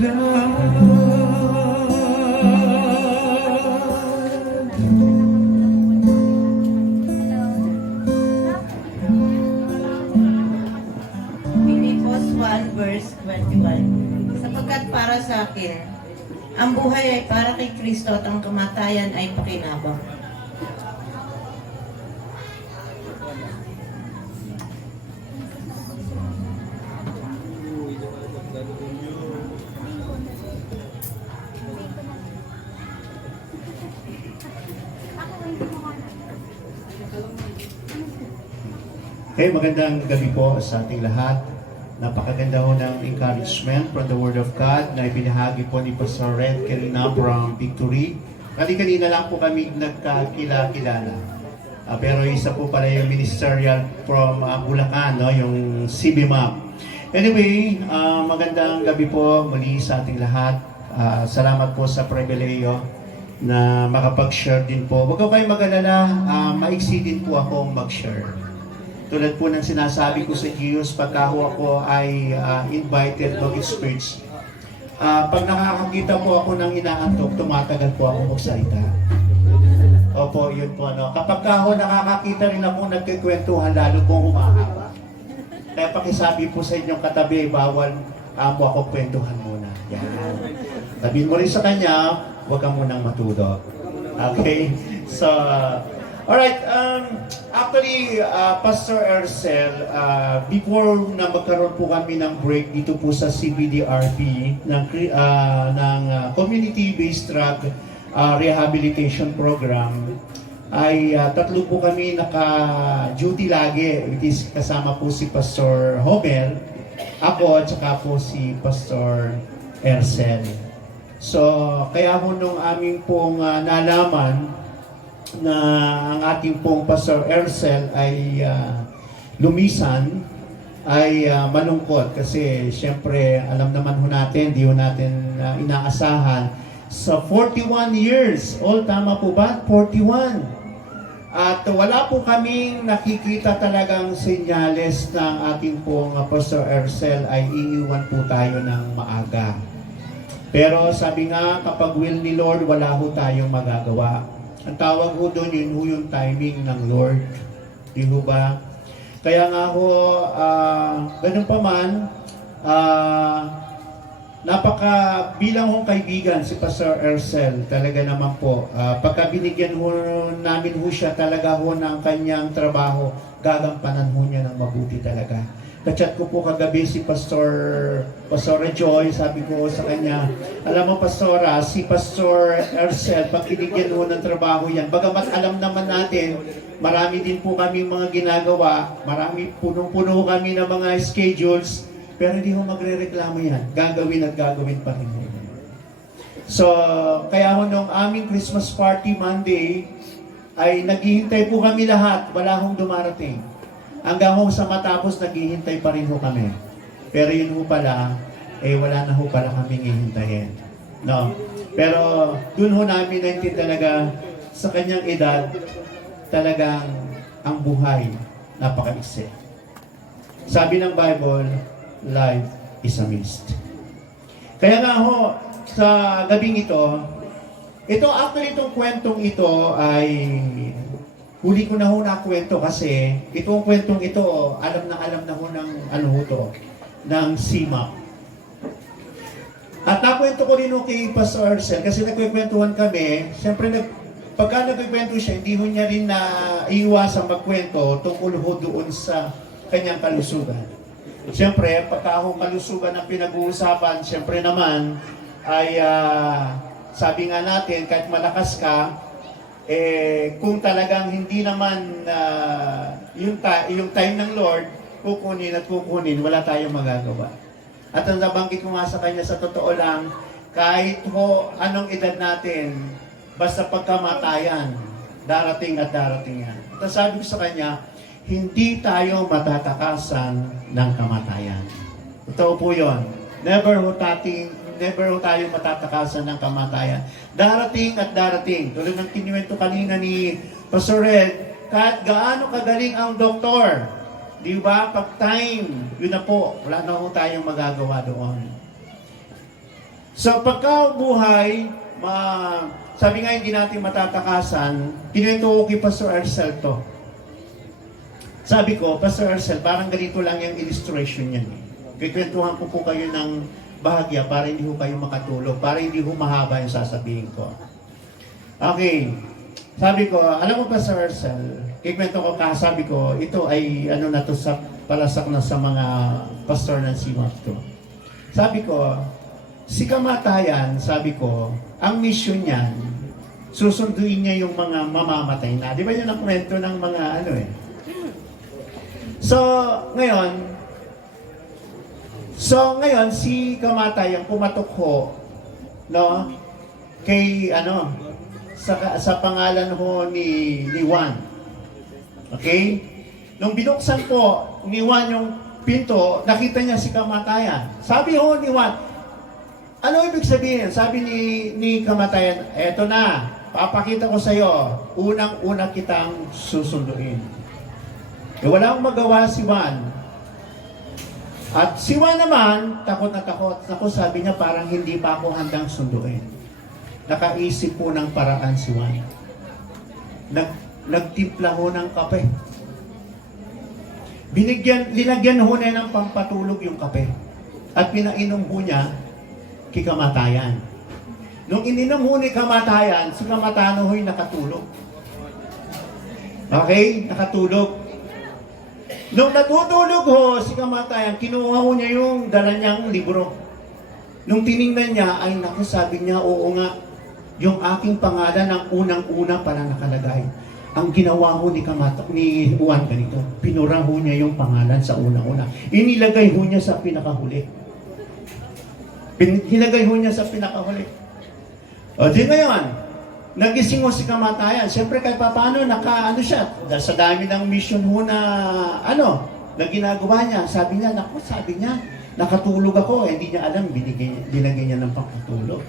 Pilipos 1 verse 21. Sapagkat para sa akin, ang buhay ay para kay Kristo at ang kamatayan ay pakinabang. Okay, magandang gabi po sa ating lahat. Napakaganda ho ng encouragement from the Word of God na ibinahagi po ni Pastor Red Carina from Victory. Kanina lang po kami nagkakilala. Pero isa po pala yung ministerial from Bulacan, no? Yung CBMAP. Anyway, magandang gabi po muli sa ating lahat. Salamat po sa pribileyo na makapag-share din po. Huwag ko kayong mag-alala, maiksi din po akong mag-share. Tulad po ng sinasabi ko sa Diyos, pagka ako ay invited mag-speech, pag nakakakita po ako ng inaantok, tumatagal po ako magsalita. Opo, yun po. No? Kapag ako nakakakita rin ako nagkikwentuhan, lalo pong humahaba. Kaya pakisabi po sa inyong katabi, bawal po ako kwentuhan muna. Yan. Sabihin mo rin sa kanya, huwag ka munang matulog. Okay? So, alright, actually, Pastor Ercel, before na magkaroon po kami ng break dito po sa CBDRP ng Community-Based Drug Rehabilitation Program, ay tatlo po kami naka-duty lagi, which is kasama po si Pastor Homer, ako at saka po si Pastor Ercel. So, kaya po nung aming pong nalaman na ang ating pong Pastor Ercel ay lumisan, ay malungkot kasi syempre alam naman ho natin, di ho natin inaasahan sa 41 years old, tama po ba? 41. At wala po kaming nakikita talagang senyales ng ating pong Pastor Ercel ay iiwan po tayo ng maaga. Pero sabi nga, kapag will ni Lord, wala ho tayong magagawa. Ang tawag ho doon, yun ho yung timing ng Lord. Di ho ba? Kaya nga ho, ganun pa man, bilang hong kaibigan si Pastor Ercel, talaga naman po, pagka binigyan ho namin ho siya talaga ho ng kanyang trabaho, gagampanan ho niya ng mabuti talaga. Kachat ko po kagabi si Pastor Joy, sabi ko sa kanya, alam mo Pastora, si Pastor Ercel, pag binigyan ho ng trabaho yan, bagamat alam naman natin, marami din po kami mga ginagawa, marami punong-puno kami ng mga schedules, pero hindi ho magre-reklamo yan. Gagawin at gagawin pa rin ho. So, kaya ho nung aming Christmas party Monday, ay naghihintay po kami lahat. Wala hong dumarating. Hanggang ho sa matapos, naghihintay pa rin ho kami. Pero yun ho pala, wala na ho pala kaming hihintayin. No? Pero dun ho namin naintin talaga sa kanyang edad, talagang ang buhay napaka-iksi. Sabi ng Bible, life is a mist. Kaya nga ho, sa gabing ito, actually itong kwentong ito ay huli ko na ho na kwento kasi itong kwentong ito, alam na ho ng ng CMAP. At nakwento ko rin ho kay Pastor Ercel kasi nagkikwentuhan kami, siyempre pagka nagkikwento siya, hindi ho niya rin na iiwasang magkwento tungkol ho doon sa kanyang kalusugan. Siyempre, pagka ho kalusugan ang pinag-uusapan, siyempre naman, ay sabi nga natin, kahit malakas ka, kung talagang hindi naman yung time ng Lord, kukunin at kukunin, wala tayong magagawa. At ang nabanggit ko nga sa kanya, sa totoo lang, kahit ho anong edad natin, basta pagkamatayan, darating at darating yan. At sabi ko sa kanya, hindi tayo matatakasan ng kamatayan. Totoo po yun. Never ho tayo matatakasan ng kamatayan. Darating at darating. Tulad ng kinuwento kanina ni Pastor Red, kahit gaano kagaling ang doktor, di ba? Pag time, yun na po, wala na ho tayong magagawa doon. So pagka buhay, sabi nga hindi natin matatakasan, kinuwento ko kay Pastor Arcel to. Sabi ko, Pastor Arcel, parang ganito lang yung illustration niyan. Kikwentuhan ko po kayo ng bahagya para hindi ko kayo makatulog, para hindi ko mahaba yung sasabihin ko. Okay. Sabi ko, alam mo Pastor Arcel, kikwento ko sabi ko, ito ay ano na to sa palasak na sa mga pastor ng CMAP to. Sabi ko, si kamatayan, sabi ko, ang mission niyan, susunduin niya yung mga mamamatay na. Di ba yun ang kwento ng mga ano eh? So, ngayon, si kamatayan pumatok ho, no? Kay, sa pangalan ho ni Juan. Okay? Nung binuksan po ni Juan yung pinto, nakita niya si kamatayan. Sabi ho ni Juan, ano ibig sabihin? Sabi ni kamatayan, eto na, papakita ko sa iyo, unang-una kitang susunduin. Wala akong magawa si Juan. At si Juan naman, takot na takot. Ako sabi niya, parang hindi pa ako handang sunduin. Nakaisip po ng paraan si Juan. Nagtimpla ho ng kape. Linagyan ho na ng pampatulog yung kape. At pinainom ho niya kay kamatayan. Nung ininom ho ni kamatayan, si kamatayan ho'y nakatulog. Okay? Nakatulog. Nung natutulog ho, si kamatayan, kinuha ho niya yung dala niyang libro. Nung tiningnan niya, ay naku, sabi niya, oo nga, yung aking pangalan ang unang-una pala nakalagay. Ang ginawa ho ni Juan ganito, pinura ho niya yung pangalan sa unang-una. Inilagay ho niya sa pinakahuli. Hinagay ho niya sa pinakahuli. O di ngayon, nagising ho si kamatayan. Siyempre kahit paano, siya. Dahil sa dami ng mission ho na, na ginagawa niya. Sabi niya, nakatulog ako. Hindi niya alam, binigay niya ng pagkatulog.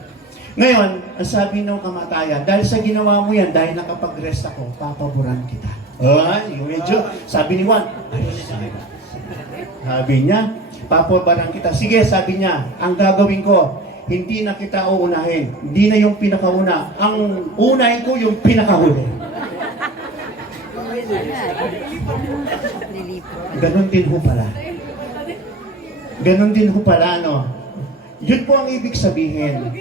Ngayon, ang sabi ng kamatayan, dahil sa ginawa mo yan, dahil nakapag-rest ako, papaboran kita. Medyo, sabi ni Juan, sabi niya, papaboran kita. Sige, sabi niya, ang gagawin ko, hindi na kita uunahin. Hindi na yung pinakauna. Ang unahin ko yung pinakahuli. Ganon din ho pala. Ganon din ho pala, Yun po ang ibig sabihin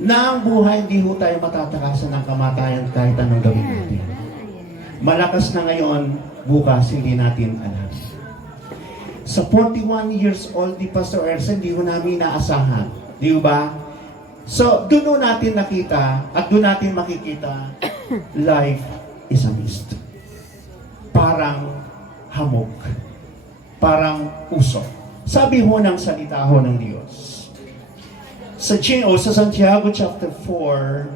na ang buhay, hindi ho tayo matatakasan ng kamatayan kahit anong gawin natin. Malakas na ngayon, bukas hindi natin alam. Sa 41 years old ni Pastor Ersen, hindi ho namin inaasahan. Di ba? So, doon ho natin nakita at doon natin makikita, life is a mist. Parang hamog. Parang usok. Sabi ho ng salita ho ng Diyos. Sa Santiago chapter 4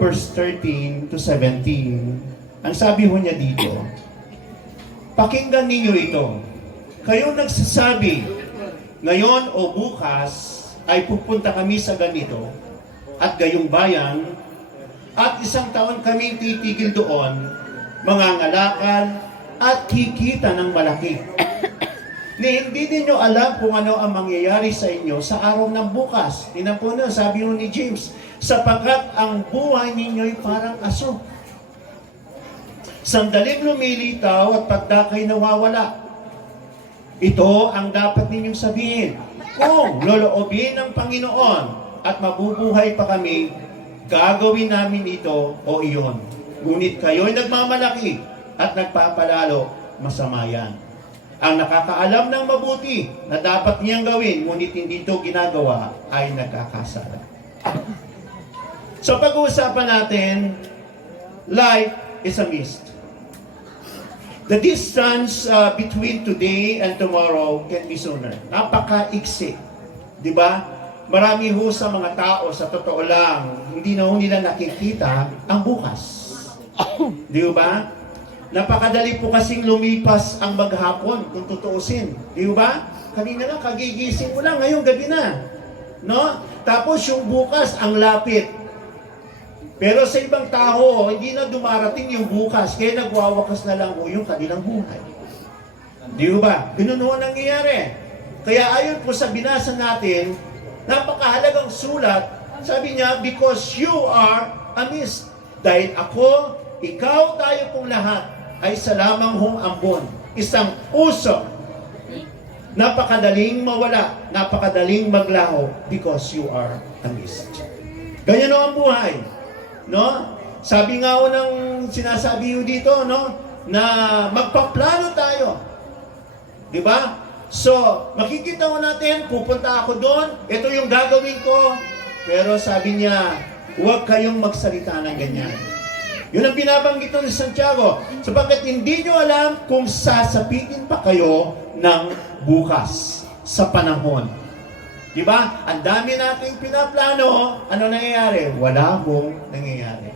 verse 13 to 17, ang sabi ho niya dito, pakinggan ninyo ito. Kayo nagsasabi, ngayon o bukas ay pupunta kami sa ganito at gayong bayan at isang taon kami titigil doon, mangangalakal at kikita ng malaki. Hindi ninyo alam kung ano ang mangyayari sa inyo sa araw ng bukas. Tinan po na, sabi ni James, sapagkat ang buhay ninyo'y parang aso. Sandaling lumilitaw at pagdakay nawawala. Ito ang dapat ninyong sabihin. Kung loloobin ng Panginoon at mabubuhay pa kami, gagawin namin ito o iyon. Ngunit kayo'y nagmamalaki at nagpapalalo, masama yan. Ang nakakaalam ng mabuti na dapat niyang gawin, ngunit hindi ito ginagawa, ay nagkakasala. So pag-uusapan natin, life is a mist. The distance between today and tomorrow can be sooner. Napaka-iksi. Di ba? Marami ho sa mga tao, sa totoo lang, hindi na ho nila nakikita ang bukas. Di ba? Napakadali po kasing lumipas ang maghapon, kung tutuusin. Di ba? Kanina lang, kagigising mo lang, ngayong gabi na. No? Tapos yung bukas, ang lapit. Pero sa ibang tao, hindi na dumarating yung bukas, kaya nagwawakas na lang po yung kanilang buhay. Di ba? Ganun ho nangyayari. Kaya ayon po sa binasa natin, napakahalagang sulat. Sabi niya, because you are a mist. Dahil ako, ikaw, tayo pong lahat, ay sa lamang hong ambon. Isang usok. Napakadaling mawala, napakadaling maglaho, because you are a mist. Ganyan o ang buhay. No? Sabi nga o ng sinasabi o dito, no? Na magpaplano tayo. Di ba? So, makikita mo natin, pupunta ako doon, ito yung gagawin ko. Pero sabi niya, huwag kayong magsalita ng ganyan. Yun ang binabanggit ni Santiago. Sapagkat hindi nyo alam kung sasapitin pa kayo ng bukas sa panahon. Di ba? Ang dami nating pinaplano, ano nangyayari? Wala mong nangyayari.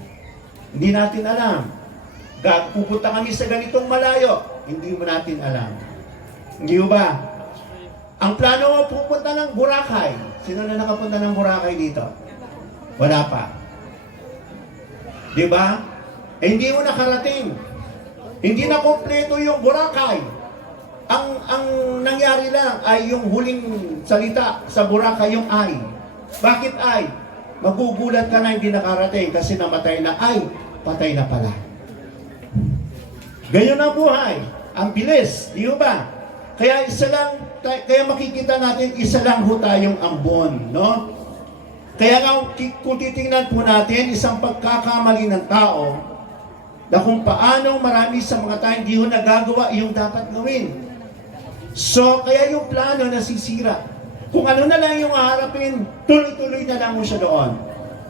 Hindi natin alam. Pupunta kami sa ganitong malayo, hindi mo natin alam. Hindi ba? Ang plano mo pupunta ng Boracay. Sino na nakapunta ng Boracay dito? Wala pa. Di ba? Hindi mo nakarating. Hindi na kompleto yung Boracay. Ang nangyari lang ay yung huling salita sa Boracay, yung ay. Bakit ay? Magugulat ka na hindi nakarating kasi namatay na ay, patay na pala. Ganyan ang buhay. Ang bilis, di ba? Kaya kaya makikita natin isa lang ho tayong ambon, no? Kaya nga kung titingnan po natin isang pagkakamali ng tao na kung paano marami sa mga tao hindi ho nagagawa yung dapat gawin. So, kaya yung plano nasisira. Kung ano na lang yung haharapin, tuloy-tuloy na lang mo siya doon.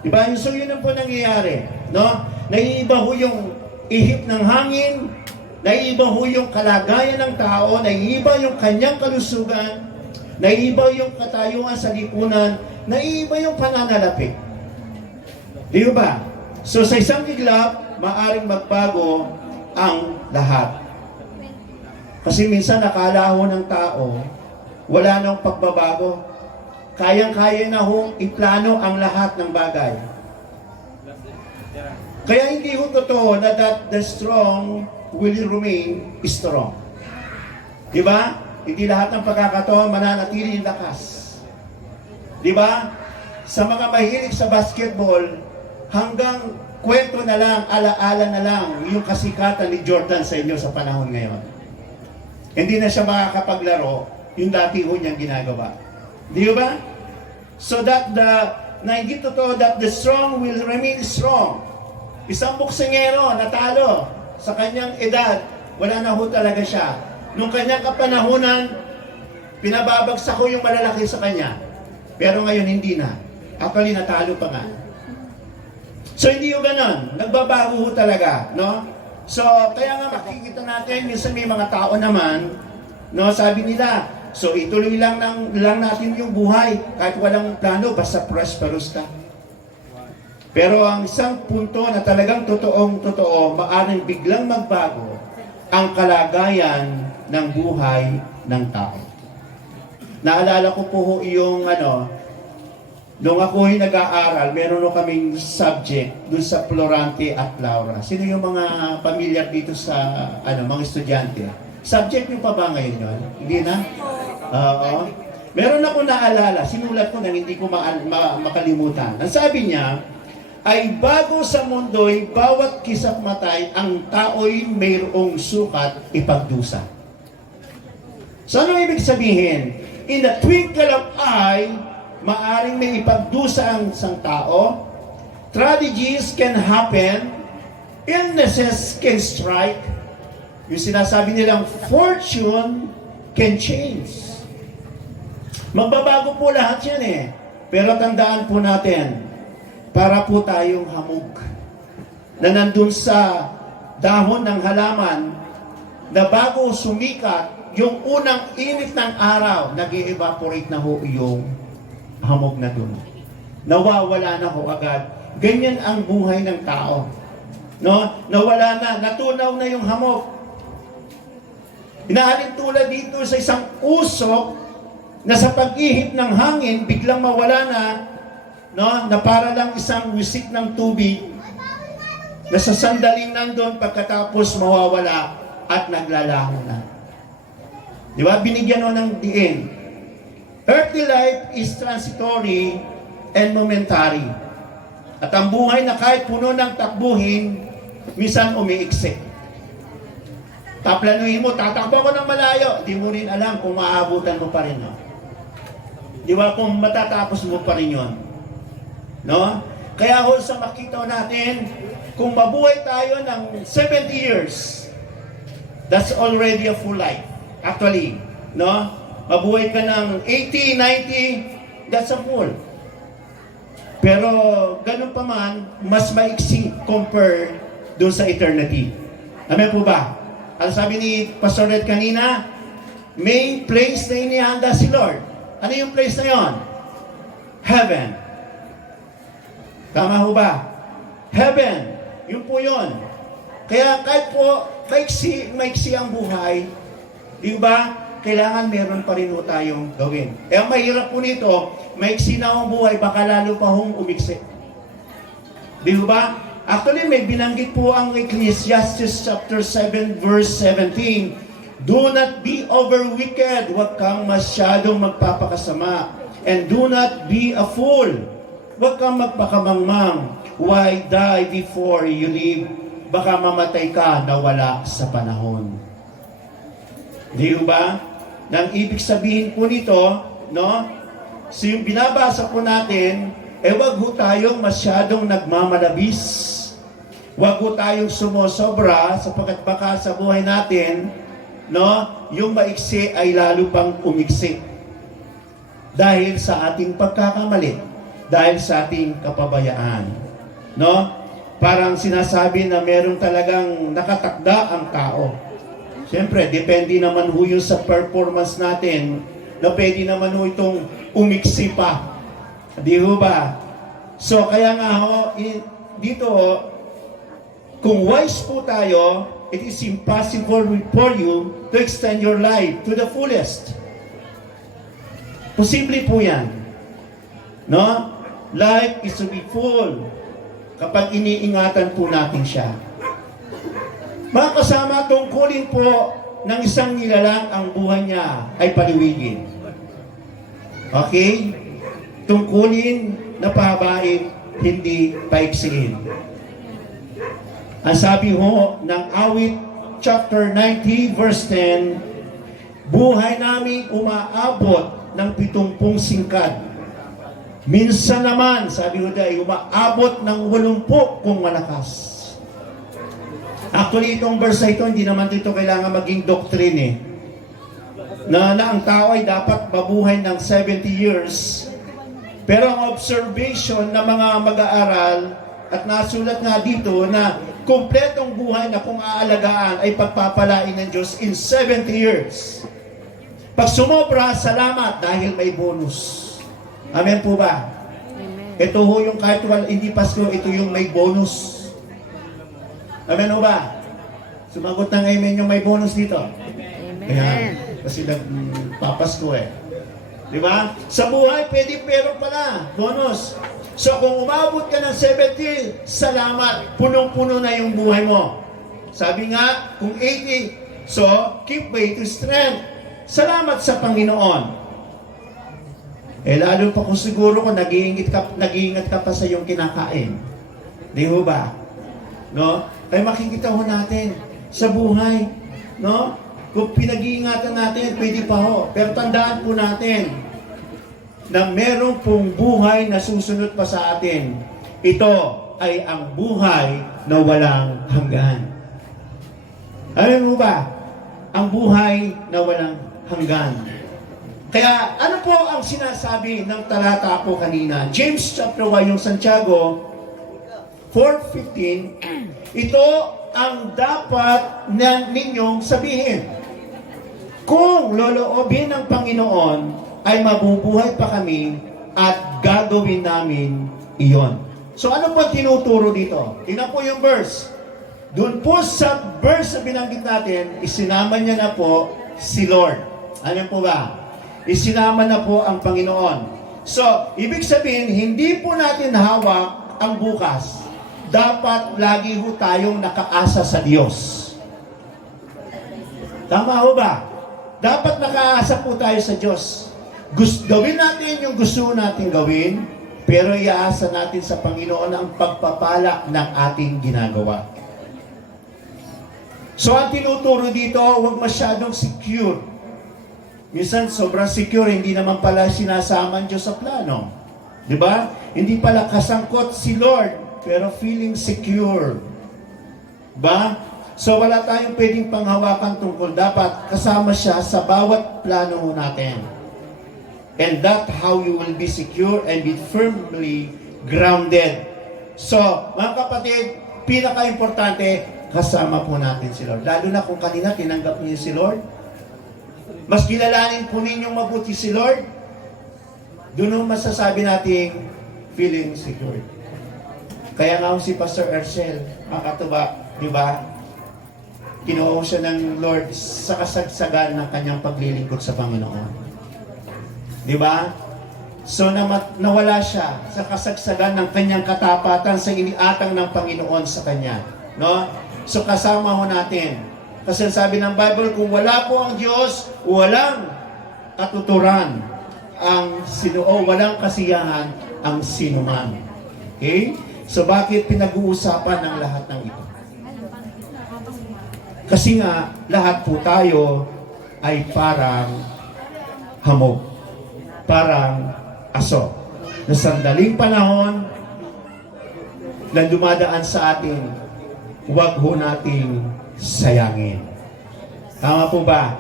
Diba? So, yun ang po nangyayari. No? Naiiba ho yung ihip ng hangin, naiiba ho yung kalagayan ng tao, naiiba yung kanyang kalusugan, naiiba yung katayuan sa lipunan, naiiba yung pananalapi. Di ba? So, sa isang iglap, maaring magbago ang lahat. Kasi minsan nakala ho ng tao, wala nang pagbabago. Kayang-kaya na ho iplano ang lahat ng bagay. Kaya hindi ho totoo na that the strong will remain strong. Diba? Hindi lahat ng pagkakataon mananatili yung lakas. Diba? Sa mga mahilig sa basketball, hanggang kwento na lang, alaala na lang yung kasikatan ni Jordan sa inyo sa panahon ngayon. Hindi na siya makakapaglaro yung dati ho niyang ginagawa. Di ba? So that hindi totoo that the strong will remain strong. Isang boksingero natalo sa kanyang edad, wala na ho talaga siya. Nung kanyang kapanahunan, pinababagsak ko yung malalaki sa kanya. Pero ngayon hindi na. Actually, natalo pa nga. So hindi ho ganon. Nagbabago ho talaga. No? So, kaya nga makikita natin, minsan may mga tao naman, no, sabi nila, so ituloy lang natin yung buhay, kahit walang plano, basta prosperous ka. Pero ang isang punto na talagang totoong-totoo, maaaring biglang magbago ang kalagayan ng buhay ng tao. Naalala ko po yung nung ako'y nag-aaral, meron o kaming subject dun sa Florante at Laura. Sino yung mga pamilyar dito sa mga estudyante? Subject nyo pa ba ngayon yun? Hindi na? Oo. Meron ako naalala, sinulat ko na hindi ko makalimutan. Ang sabi niya, ay bago sa mundo'y bawat kisap matay, ang tao'y mayroong sukat ipagdusa. So ano ibig sabihin? In the twinkle of eye, maaring may ipagdusa ang isang tao, tragedies can happen, illnesses can strike, yung sinasabi nilang fortune can change. Magbabago po lahat yan eh. Pero tandaan po natin, para po tayong hamog na nandun sa dahon ng halaman na bago sumikat, yung unang init ng araw, nag-evaporate na ho yung hamog na dun. Nawawala na ho agad. Ganyan ang buhay ng tao. No? Nawala na, natunaw na yung hamog. Inaalin tulad dito sa isang usok na sa pag-ihip ng hangin, biglang mawala na, no? Na para lang isang wisik ng tubig na sa sandaling nandun pagkatapos mawawala at naglalaho na. Di ba? Binigyan mo ng diin. Earthly life is transitory and momentary. At ang buhay na kahit puno ng takbuhin, minsan umiiksi. Taplanuhin mo, tatakbo ko ng malayo, di mo rin alam kung maaabutan mo pa rin. No? Di ba kung matatapos mo pa rin yun? No? Kaya ho sa makita natin, kung mabuhay tayo ng 70 years, that's already a full life. Actually, no? Mabuhay ka ng 80, 90, that's a full. Pero ganun pa man, mas maiksi compare doon sa eternity. Amen po ba? Ang sabi ni Pastor Red kanina, may place na inihanda si Lord. Ano yung place na yon? Heaven. Tama ho ba? Heaven. Yun po yun. Kaya kahit po maiksi ang buhay, di ba? Kailangan meron pa rin po tayong gawin. Eh, ang mahirap po nito, maiksi na ang buhay, baka lalo pa hong umiksi. Di ba? Actually, may binanggit po ang Ecclesiastes chapter 7, verse 17. Do not be over wicked. Huwag kang masyadong magpapakasama. And do not be a fool. Huwag kang magpakamangmang. Why die before you live? Baka mamatay ka na wala sa panahon. Di ba? Nang ibig sabihin po nito, no? So yung binabasa po natin, wag ho tayong masyadong nagmamalabis. Wag ho tayong sumosobra sapagkat baka sa buhay natin, no, yung maiksi ay lalo pang umiksi. Dahil sa ating pagkakamali, dahil sa ating kapabayaan. No? Parang sinasabi na meron talagang nakatakda ang tao. Siyempre, depende naman ho yun sa performance natin na pwede naman ho itong umiksi pa. Di ho ba? So, kaya nga ho, dito ho, kung wise po tayo, it is impossible for you to extend your life to the fullest. Posible po yan. No? Life is to be full kapag iniingatan po natin siya. Mga kasama, tungkulin po ng isang nilalang ang buhay niya ay paliwigin. Okay? Tungkulin na pahabain, hindi paiksiin. Ang sabi ho ng Awit chapter 90 verse 10, buhay namin umaabot ng 70 singkad. Minsan naman, sabi ko dahil, umaabot ng 80 kung malakas. Actually, itong verse na ito, hindi naman dito kailangan maging doctrine eh. Na ang tao ay dapat mabuhay ng 70 years. Pero ang observation ng mga mag-aaral, at nasulat nga dito na kumpletong buhay na kung aalagaan ay pagpapalain ng Diyos in 70 years. Pag sumobra, salamat dahil may bonus. Amen po ba? Amen. Ito ho yung kahit hindi Pasko, ito yung may bonus. Amen po ba? Sumagot ng amen yung may bonus dito. Amen. Ayan. Kasi nagpapasko eh. Di ba? Sa buhay, pwede pero pala. Bonus. So kung umabot ka ng 70, salamat. Punong-puno na yung buhay mo. Sabi nga, kung 80, so keep way to strength. Salamat sa Panginoon. Lalo pa kung siguro kung nag-iingat ka pa sa iyong kinakain. Di ho ba? No? Kaya makikita ho natin sa buhay. No? Kung pinag-iingatan natin, pwede pa ho. Pero tandaan po natin, na meron pong buhay na susunod pa sa atin. Ito ay ang buhay na walang hanggan. Alam mo ba? Ang buhay na walang hanggan. Kaya ano po ang sinasabi ng talata ko kanina? James chapter 1, yung Santiago 4:15, ito ang dapat na ninyong sabihin. Kung loloobin ng Panginoon, ay mabubuhay pa kami at gagawin namin iyon. So ano po tinuturo dito? Tingnan po yung verse. Doon po sa verse na binanggit natin, isinama niya na po si Lord. Ano po ba? Isinama na po ang Panginoon. So, ibig sabihin, hindi po natin hawak ang bukas. Dapat lagi ho tayong nakaasa sa Diyos. Tama ho ba? Dapat nakaasa po tayo sa Diyos. Gawin natin yung gusto natin gawin, pero iaasa natin sa Panginoon ang pagpapala ng ating ginagawa. So ang tinuturo dito, huwag masyadong secure. Minsan sobrang secure, hindi naman pala sinasama ang Diyos sa plano. Di ba? Hindi pala kasangkot si Lord, pero feeling secure. Ba? So wala tayong pwedeng panghawakan tungkol. Dapat kasama siya sa bawat plano natin. And that how you will be secure and be firmly grounded. So, mga kapatid, pinaka-importante, kasama po natin si Lord. Lalo na kung kanina tinanggap niyo si Lord. Mas kilalanin po ninyong mabuti si Lord. Doon ang masasabi nating feeling secure. Kaya nga si Pastor Ercel, makatuwa, di ba? Kinuha siya ng Lord sa kasagsagan ng kanyang paglilingkod sa Panginoon. Di ba? So nawala siya sa kasagsagan ng kanyang katapatan sa iniatang ng Panginoon sa kanya. No? So kasama ho natin. Kasi sabi ng Bible, kung wala po ang Diyos, walang katuturan walang kasiyahan ang sinuman. Okay? So bakit pinag-uusapan ng lahat ng ito? Kasi nga, lahat po tayo ay parang hamog. Parang aso. Na sandaling panahon na dumadaan sa atin, huwag ho nating sayangin. Tama po ba?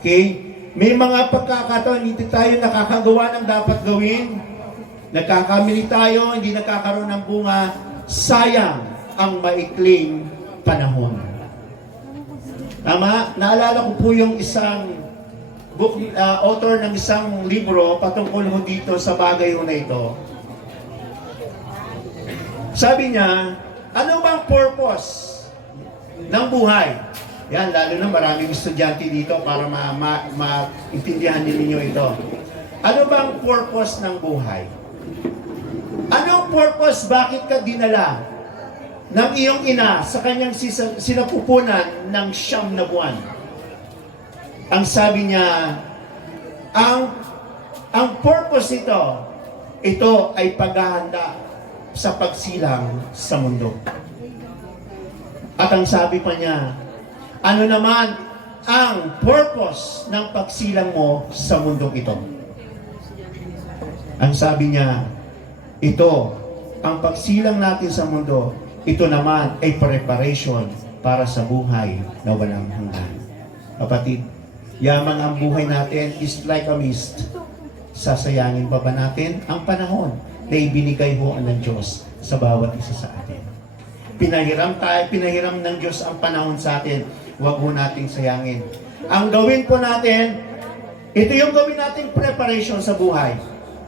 Okay? May mga pagkakataon, hindi tayo nakakagawa ng dapat gawin. Nagkakamili tayo, hindi nakakaroon ng bunga. Sayang ang maikling panahon. Tama? Naalala ko po yung isang author ng isang libro patungkol ho dito sa bagay ho na ito. Sabi niya, ano bang purpose ng buhay? Yan, lalo na maraming estudyante dito para maintindihan ninyo ito. Ano bang purpose ng buhay? Anong purpose? Bakit ka dinala ng iyong ina sa kanyang sinapupunan ng 9 na buwan? Ang sabi niya, ang purpose ito ay paghahanda sa pagsilang sa mundo. At ang sabi pa niya, ano naman ang purpose ng pagsilang mo sa mundong ito? Ang sabi niya, ito, ang pagsilang natin sa mundo, ito naman ay preparation para sa buhay na walang hanggan. Kapatid, yaman ang buhay natin is like a mist. Sasayangin pa ba natin ang panahon na ibinigay ho ng Diyos sa bawat isa sa atin? Pinahiram ng Diyos ang panahon sa atin. Huwag ho nating sayangin. Ang gawin po natin, ito yung gawin nating preparation sa buhay.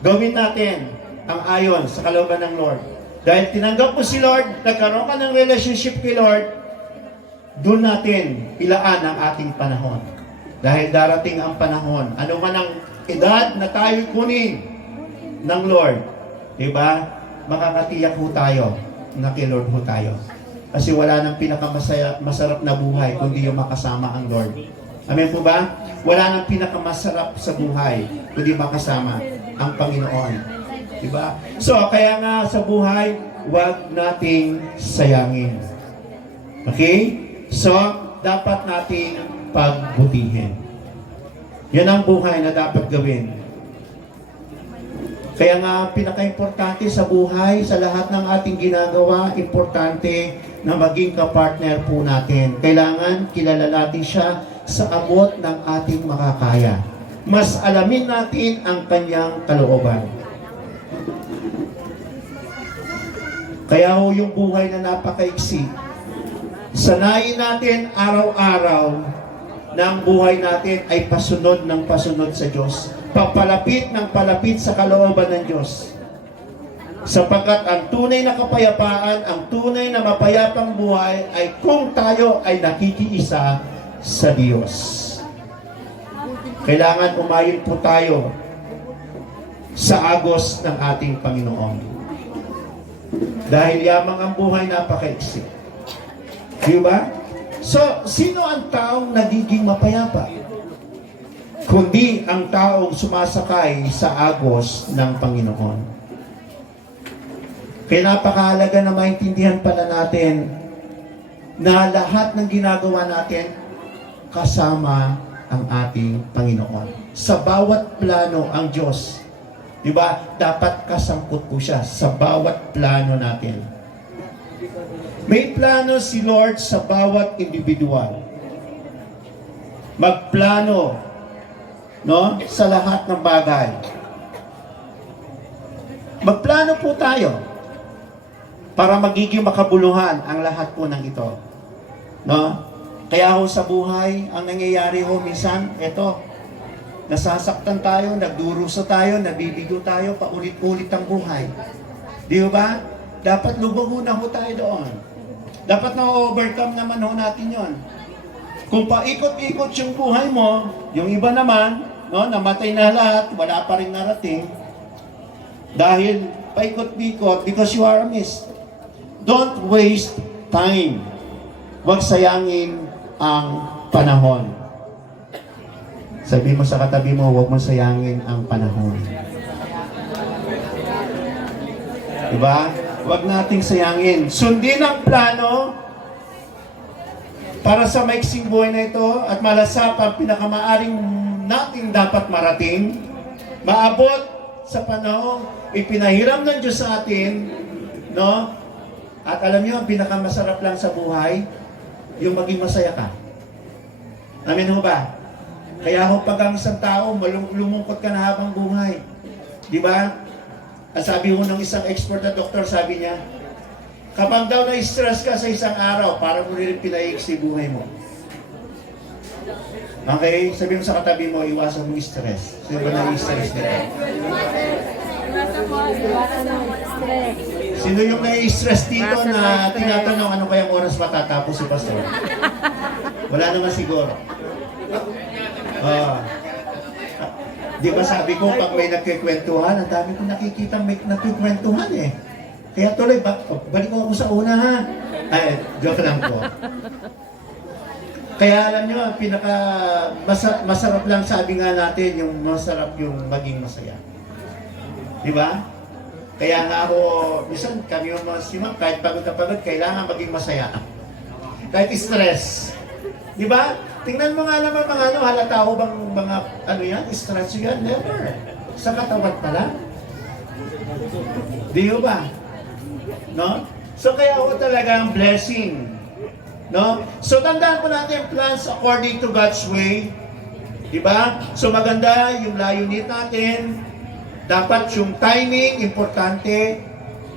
Gawin natin ang ayon sa kalooban ng Lord. Dahil tinanggap mo si Lord, nagkaroon ka ng relationship kay Lord, doon natin ilaan ang ating panahon. Dahil darating ang panahon, ano man ang edad na tayo kunin ng Lord, diba? Makakatiyak ho tayo na kay Lord ho tayo. Kasi wala nang pinakamasarap na buhay kundi yung makasama ang Lord. Amen po ba? Wala nang pinakamasarap sa buhay kundi makasama ang Panginoon. Diba? So, kaya nga sa buhay, huwag nating sayangin. Okay? So, dapat nating pagbutihin. Yan ang buhay na dapat gawin. Kaya nga, pinaka-importante sa buhay, sa lahat ng ating ginagawa, importante na maging kapartner po natin. Kailangan kilala natin siya sa abot ng ating makakaya. Mas alamin natin ang kanyang kalooban. Kaya ho yung buhay na napakaiksi, sanayin natin araw-araw na ang buhay natin ay pasunod ng pasunod sa Diyos. Papalapit ng palapit sa kalooban ng Diyos. Sapagkat ang tunay na kapayapaan, ang tunay na mapayapang buhay ay kung tayo ay nakikiisa sa Diyos. Kailangan umayon po tayo sa agos ng ating Panginoon. Dahil yamang ang buhay napakaiksi. Di ba? So, sino ang taong nagiging mapayapa? kundi ang taong sumasakay sa agos ng Panginoon. Kaya napakahalaga na maintindihan pala natin na lahat ng ginagawa natin kasama ang ating Panginoon. Sa bawat plano ang Diyos, di ba, dapat kasangkot po siya sa bawat plano natin. May plano si Lord sa bawat individual. Magplano, no, sa lahat ng bagay. Magplano po tayo para magiging makabuluhan ang lahat po ng ito. No? Kaya ho sa buhay, ang nangyayari ho minsan, eto, nasasaktan tayo, nagdurusa tayo, nabibigo tayo, paulit-ulit ang buhay. Di ba? Dapat lubog ho na ho tayo doon. Dapat na-overcome naman ho natin yon. Kung paikot-ikot yung buhay mo, yung iba naman, no, namatay na lahat, wala pa rin narating, dahil paikot-ikot because you are a mist. Don't waste time. Huwag sayangin ang panahon. Sabi mo sa katabi mo, huwag mo sayangin ang panahon. Diba? Huwag nating sayangin. Sundin ang plano para sa maiksing buhay na ito at malasap ang pinakamaaring nating dapat marating, maabot sa panahon ipinahiram ng Diyos sa atin, no? At alam niyo, ang pinakamasarap lang sa buhay, yung maging masaya ka. Amin ho ba? Kaya ho pag ang isang tao, lumungkot ka na habang buhay. Di ba? At sabi ho ng isang expert na doktor, sabi niya, kapag daw na-stress ka sa isang araw, para mo rin pinaiksi buhay mo. Okay? Sabi mo sa katabi mo, iwasan mo stress. Sino ba na-stress nila? Sino yung na-stress dito na tinatanong ano kayang oras matatapos si Pastor? Wala naman siguro. Di ba sabi ko, pag may nagkikwentuhan, ang dami kong nakikita may nagkikwentuhan eh. Kaya tuloy, balik ako sa una ha. Ay, joke lang po. Kaya alam nyo, masarap lang sabi nga natin, yung masarap yung maging masaya. Di ba? Kaya nga ako, minsan kami yung mga simang, kahit pagod na pagod, kailangan maging masaya. Kahit stress. Di ba? Tingnan mo nga naman mga ano, halata ko bang mga ano yan, stress yan? Never. Sa katawan pala. Di ba? No? So kaya ako talaga ang blessing. No? So tandaan po natin, plans according to God's way. Di ba? So maganda yung layunin natin. Dapat yung timing, importante.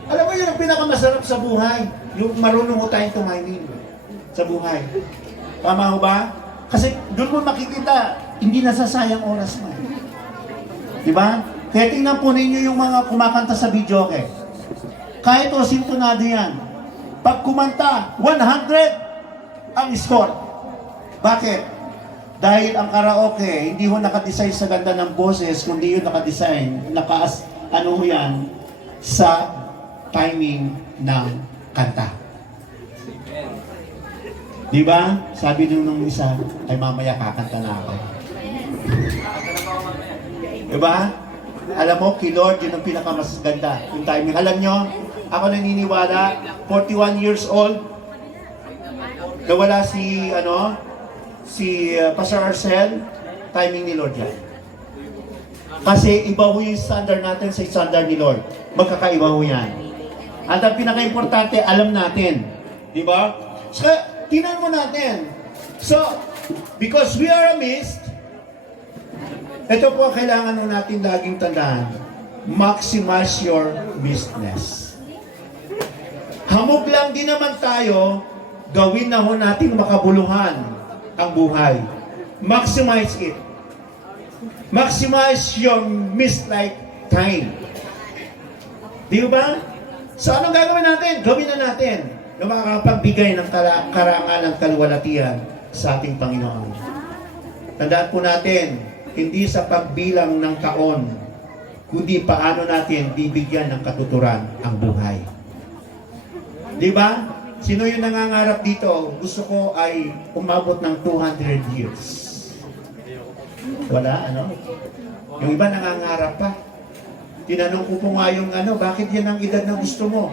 Alam mo yun ang pinakamasarap sa buhay. Yung marunong mo tayong tumiming sa buhay. Tama ho ba? Kasi doon mo makikita, hindi nasasayang oras mo. Diba? Kaya tingnan po ninyo yung mga kumakanta sa video, okay? Kahit o sintonado yan. Pag kumanta, 100 ang score. Bakit? Dahil ang karaoke, hindi ho nakadesign sa ganda ng boses, kundi yun nakadesign, ano ho yan, sa timing ng kanta. Di ba? Sabi nung isa, ay mamaya kakanta na ako. Di ba? Alam mo, kay Lord, yun ang pinakamasaganda. Yung timing. Alam nyo, ako naniniwala, 41 years old, nawala si Pastor Arcel, timing ni Lord yan. Kasi iba ho yung standard natin sa standard ni Lord. Magkakaiba ho yan. At ang pinaka-importante, alam natin. Di ba? So, tingnan mo natin. So, because we are a mist, ito po ang kailangan natin laging tandaan. Maximize your mistness. Hamog lang din naman tayo, gawin na ho natin makabuluhan ang buhay. Maximize it. Maximize your missed like time. Di ba? So anong gagawin natin? Gawin na natin na makakapagbigay ng karangalan ng kaluwalhatian sa ating Panginoon. Tandaan po natin, hindi sa pagbilang ng taon, kundi paano natin bibigyan ng katuturan ang buhay. Di ba? Sino yung nangangarap dito? Gusto ko ay umabot ng 200 years. Wala, ano? Yung iba nangangarap pa. Tinanong ko po nga yung bakit yan ang edad na gusto mo?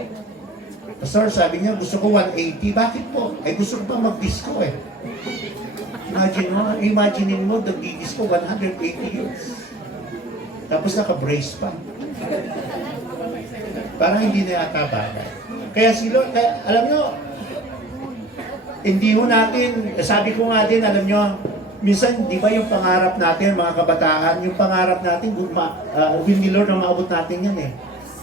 Pastor, sabi niya, gusto ko 180. Bakit po? Ay gusto ko pa mag-disco eh. Imaginein mo, nag-disco 180 years. Tapos naka-brace pa. Parang hindi na yata bagay. Kaya alam nyo, hindi ho natin, sabi ko nga din, alam nyo, minsan, di ba yung pangarap natin, mga kabataan, yung pangarap natin, will ni Lord na maabot natin yan eh.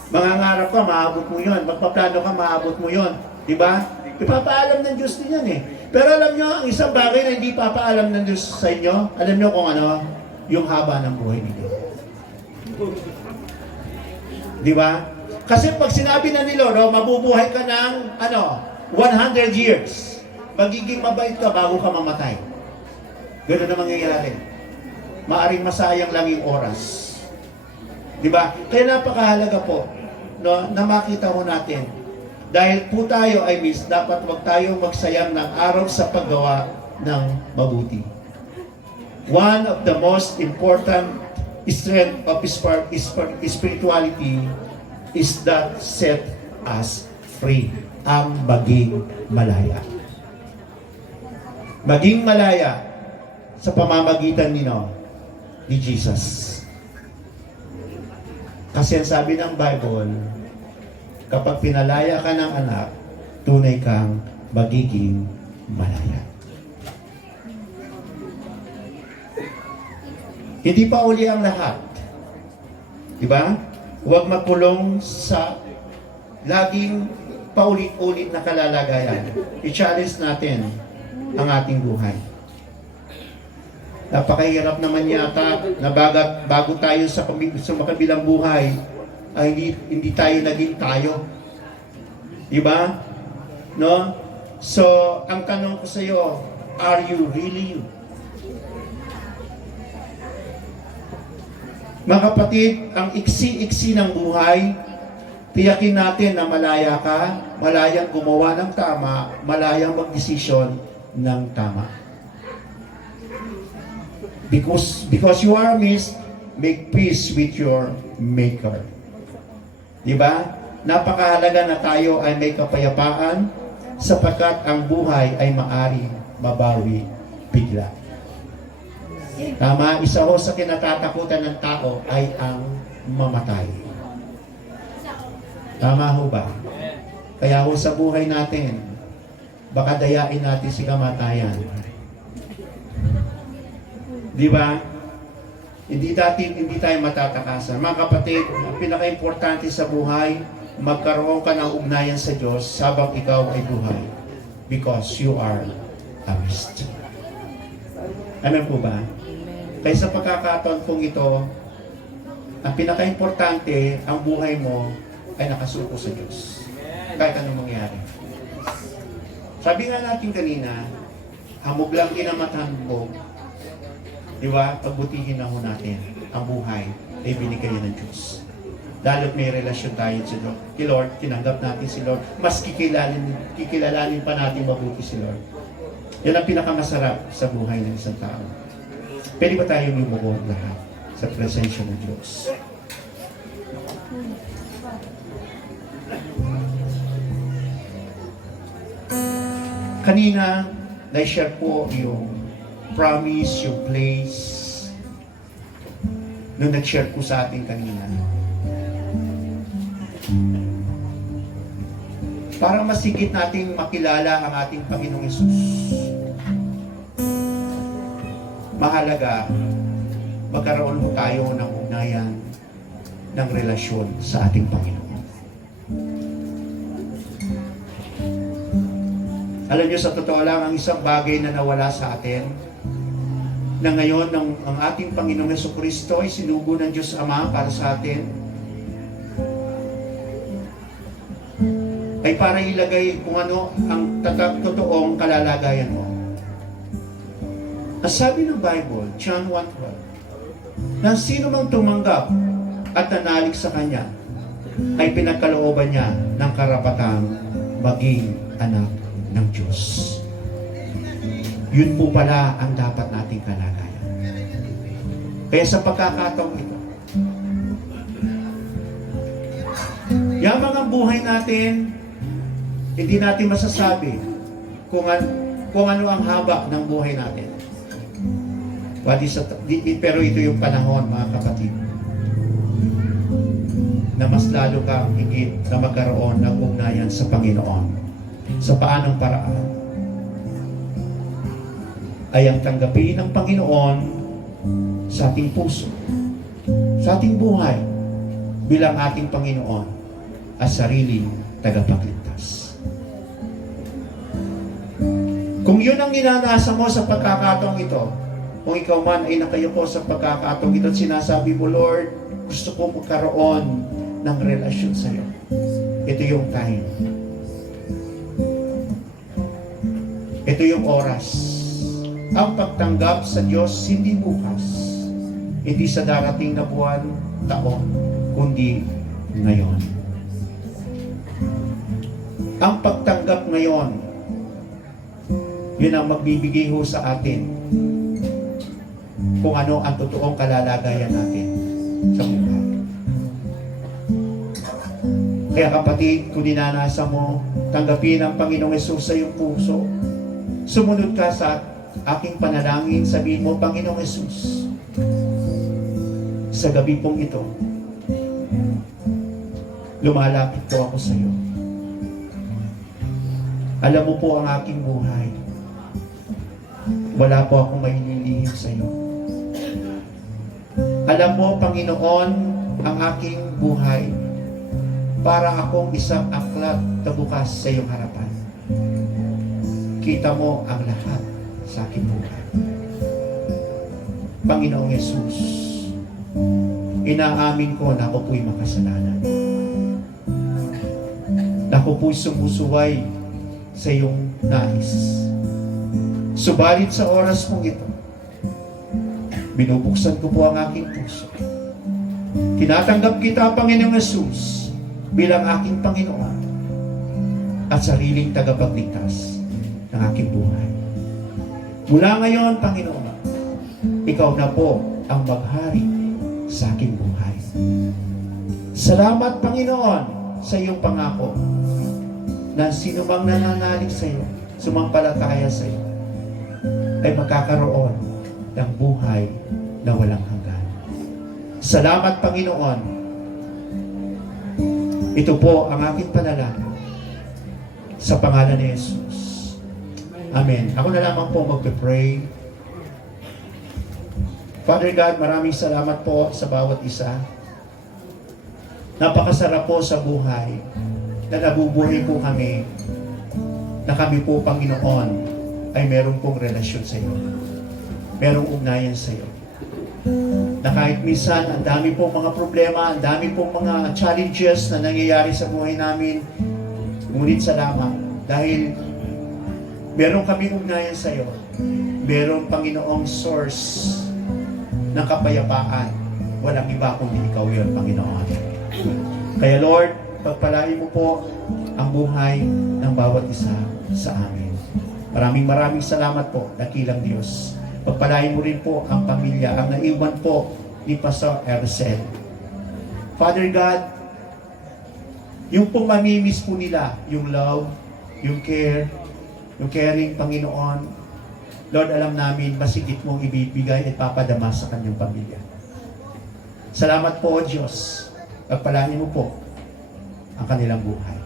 Mangangarap ka, maabot mo yun. Magpaplano ka, maabot mo yun. Di ba? Ipapaalam ng Diyos din yan eh. Pero alam nyo, ang isang bagay na hindi papaalam ng Diyos sa inyo, alam nyo kung ano, yung haba ng buhay ninyo. Di ba? Kasi pag sinabi na ni Lord, mabubuhay ka ng 100 years, magiging mabait ka bago ka mamatay. Ganoon na mangyayari. Maaring masayang lang yung oras. Di ba? Kaya napakahalaga po na makita ho natin. Dahil po tayo ay dapat wag tayong magsayang ng araw sa paggawa ng mabuti. One of the most important strength of spirituality is that set us free. Ang maging malaya. Maging malaya sa pamamagitan ni Jesus. Kasi ang sabi ng Bible, kapag pinalaya ka ng anak, tunay kang magiging malaya. Hindi pa uli ang lahat. Diba? Huwag makulong sa laging paulit-ulit na kalalagayan. I-challenge natin ang ating buhay. Napakahirap naman yata na bago tayo sa makabilang buhay, ay hindi tayo naging tayo. Diba? No? So, ang tanong ko sa iyo, are you really you? Mga kapatid, ang iksi-iksi ng buhay, tiyakin natin na malaya ka, malayang gumawa ng tama, malayang magdesisyon ng tama. Because you are missed, make peace with your Maker. Diba? Napakahalaga na tayo ay may kapayapaan sapagkat ang buhay ay maari mabawi bigla. Tama, isa ho sa kinatatakutan ng tao ay ang mamatay. Tama ho ba? Kaya ho sa buhay natin, baka dayain natin si kamatayan. Di ba? Hindi tayo matatakasan. Mga kapatid, ang pinaka-importante sa buhay, magkaroon ka ng ugnayan sa Diyos habang ikaw ay buhay. Because you are a mist. Amen po ba? Kaya sa pagkakataon pong ito, ang pinaka-importante, ang buhay mo ay nakasuko sa Diyos. Kahit anong mangyari. Sabi nga natin kanina, hamog lang kinamatan mo. Di ba? Pagbutihin na ho natin ang buhay ay binigay ng Diyos. Lalo't may relasyon tayo sa Lord. Kay Lord, tinanggap natin si Lord. Mas kikilalanin pa natin mabuti si Lord. Yan ang pinakamasarap sa buhay ng isang tao. Pwede ba tayo lumuhod lahat sa presensya ng Diyos? Kanina, na-share po yung promise, yung place, nung nag-share ko sa atin kanina. Para masigit nating makilala ang ating Panginoong Hesus. Mahalaga, magkaroon mo tayo ng ugnayan ng relasyon sa ating Panginoon. Alam niyo, sa totoo lang, ang isang bagay na nawala sa atin, na ngayon ang ating Panginoong Jesucristo ay sinugo ng Diyos Ama para sa atin, ay para ilagay kung ano ang totoong kalalagayan mo. Ang sabi ng Bible, John 1:12, na sino mang tumanggap at nanalig sa Kanya, ay pinagkalooban niya ng karapatang maging anak ng Diyos. Yun po pala ang dapat nating kalagayan. Kaya sa pagkakataong ito, yamang ang buhay natin, hindi natin masasabi kung ano ang haba ng buhay natin. Pero ito yung panahon, mga kapatid, na mas lalo kang higit na magkaroon ng ugnayan sa Panginoon. Sa paanong paraan? Ay ang tanggapin ng Panginoon sa ating puso, sa ating buhay, bilang ating Panginoon at sariling tagapagligtas. Kung yun ang ninanasa mo sa pagkakataong ito, kung ikaw man ay nakayuko sa pagkakataong ito at sinasabi mo, Lord, gusto ko magkaroon ng relasyon sa iyo. Ito yung time. Ito yung oras. Ang pagtanggap sa Diyos hindi bukas, hindi sa darating na buwan, taon, kundi ngayon. Ang pagtanggap ngayon, yun ang magbibigay ho sa atin kung ano ang totoong kalalagayan natin sa buhay. Kaya kapatid, kung dinanasa mo, tanggapin ang Panginoong Yesus sa iyong puso. Sumunod ka sa aking panalangin, sabihin mo, Panginoong Yesus, sa gabi pong ito, lumalapit po ako sa iyo. Alam mo po ang aking buhay. Wala po akong maililihim sa iyo. Alam mo, Panginoon, ang aking buhay para akong isang aklat na bukas sa iyong harapan. Kita mo ang lahat sa aking buhay. Panginoong Yesus, inaamin ko na ako po'y makasalanan. Na ako po'y sumusuway sa iyong nais. Subalit sa oras mong ito, binubuksan ko po ang aking puso. Tinatanggap kita, Panginoong Yesus, bilang aking Panginoon at sariling tagapagligtas ng aking buhay. Mula ngayon, Panginoon, ikaw na po ang maghari sa aking buhay. Salamat, Panginoon, sa iyong pangako na sino mang nananalig sa iyo, sumampalataya sa iyo, ay magkakaroon ng buhay na walang hanggan. Salamat, Panginoon. Ito po ang aking panalangin sa pangalan ni Jesus. Amen. Ako na lamang po magpe-pray. Father God, maraming salamat po sa bawat isa. Napakasarap po sa buhay na nabubuhay po kami, na kami po, Panginoon, ay meron pong relasyon sa iyo. Merong ugnayan sa iyo. Na kahit minsan, ang dami pong mga problema, ang dami pong mga challenges na nangyayari sa buhay namin, ngunit salamat dahil meron kami ugnayan sa iyo. Merong Panginoong source ng kapayapaan. Walang iba kundi ikaw yun, Panginoon. Kaya Lord, pagpalain mo po ang buhay ng bawat isa sa amin. Maraming salamat po, dakilang Diyos. Pagpalain mo rin po ang pamilya, ang naiwan po ni Pastor Ercel. Father God, yung pong mamimiss po nila, yung love, yung care, yung caring, Panginoon, Lord, alam namin, masigit mong ibibigay at papadama sa kanyang pamilya. Salamat po, O Diyos. Pagpalain mo po ang kanilang buhay.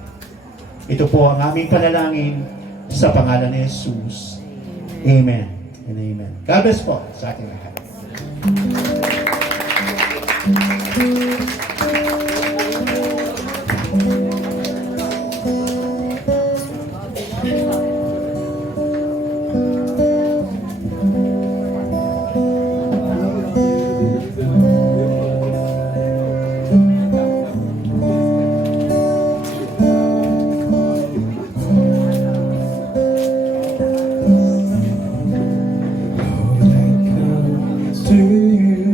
Ito po ang aming panalangin sa pangalan ni Jesus. Amen and amen. God bless po sa ating lahat. To you.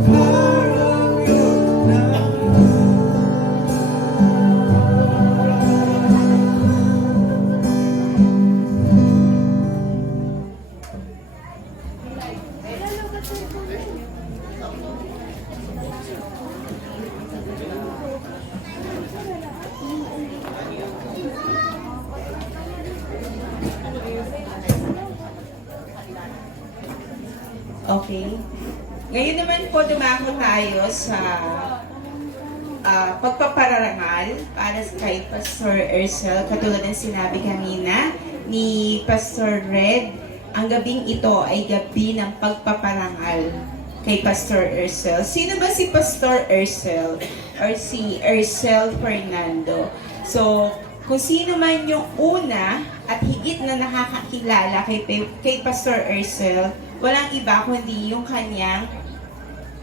Parang yun na. Okay. Ngayon naman po dumako tayo sa pagpapararangal para kay Pastor Ercel. Katulad ng sinabi kanina ni Pastor Red, ang gabing ito ay gabi ng pagpaparangal kay Pastor Ercel. Sino ba si Pastor Ercel? Or si Ercel Fernando? So, kung sino man yung una at higit na nakakakilala kay Pastor Ercel, walang iba kundi yung kanyang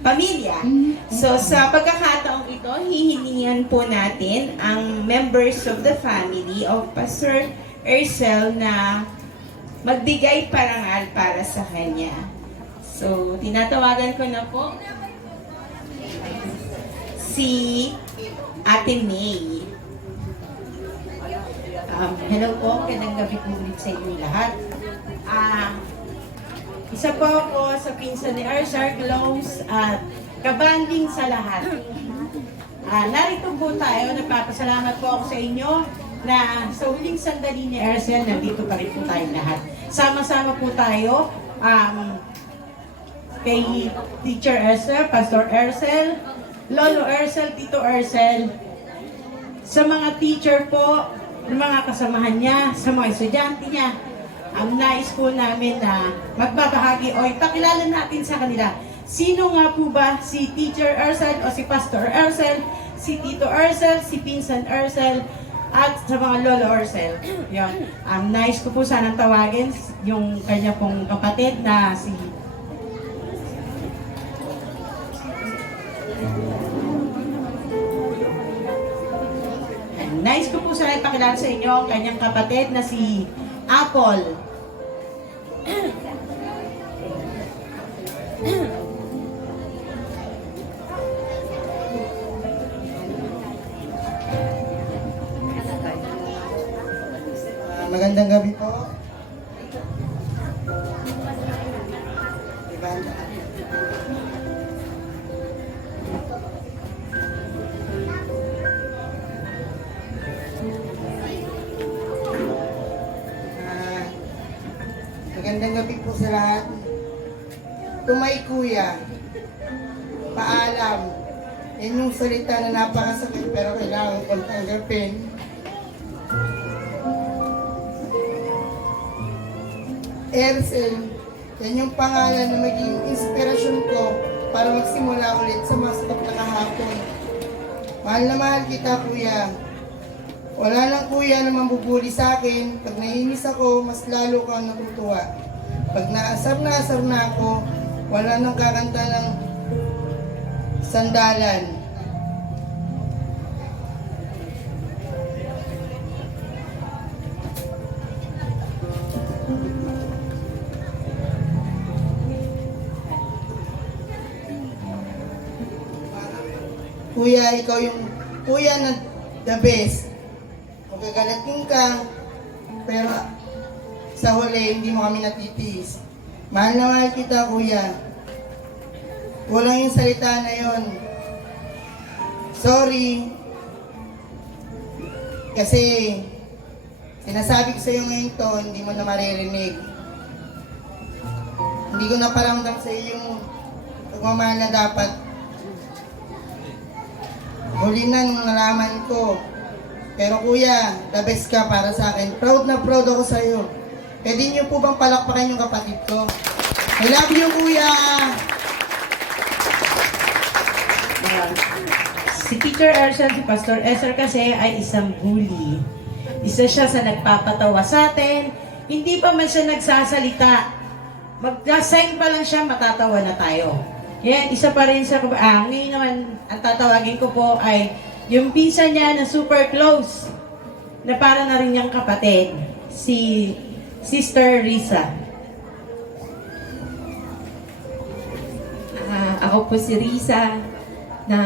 pamilya. So sa pagkakataong ito, hihilingan po natin ang members of the family of Pastor Ercel na magbigay parangal para sa kanya. So tinatawagan ko na po si Ate May. Hello po, magandang gabi po ulit sa inyo lahat. Isa po ako sa pinsan ni Arsar Glows at kabanding sa lahat. Narito po tayo, nagpapasalamat po ako sa inyo na sa huling sandali ni Ercel, nandito pa rin po tayong lahat. Sama-sama po tayo kay Teacher Ercel, Pastor Ercel, Lolo Ercel, Tito Ercel, sa mga teacher po, ng mga kasamahan niya, sa mga estudyante niya. Ang nais po namin na magbabahagi o ipakilala natin sa kanila. Sino nga po ba si Teacher Ercel o si Pastor Ercel, si Tito Ercel, si Pinsan Ercel, at sa mga Lolo Ercel. Yun. Nais ko po sanang tawagin yung kanya pong kapatid na si Nais ko po sana ipakilala sa inyo ang kanyang kapatid na si Apple. Magandang gabi po. Magandang gabi po sa lahat. Tumay kuya, paalam. Yan yung salita na napakasakit pero kailangan kong tanggapin. Ercel, yan yung pangalan na maging inspirasyon ko para magsimula ulit sa masakot na kahapon. Mahal na mahal kita kuya. Wala lang kuya na mambubuli sa akin. Pag naiinis ako, mas lalo kang natutuwa. Pag naasar na ako, wala nang kakanta ng sandalan. Kuya, ikaw yung kuya na the best. Kung gagalatin ka, pero sa huli, hindi mo kami natitiis. Mahal na mahal kita, kuya. Kulang yung salita na yon. Sorry. Kasi, sinasabi ko sa'yo ngayon to, hindi mo na maririnig. Hindi ko na paramdam sa'yo yung pagmamahal na dapat. Huli na nung nalaman ko. Pero kuya, the best ka para sa akin. Proud na proud ako sa iyo. Pwede niyo po bang palakpakan yung kapatid ko? I love you, kuya! Si Teacher Ercel, si Pastor Ercel kasi ay isang bully. Isa siya sa nagpapatawa sa atin. Hindi pa man siya nagsasalita. Mag-sign pa lang siya, matatawa na tayo. Yan, isa pa rin sa... ngayon naman, ang tatawagin ko po ay yung pinsan niya na super close, na para na rin niyang kapatid, si Sister Risa. Ako Tao po si Risa, na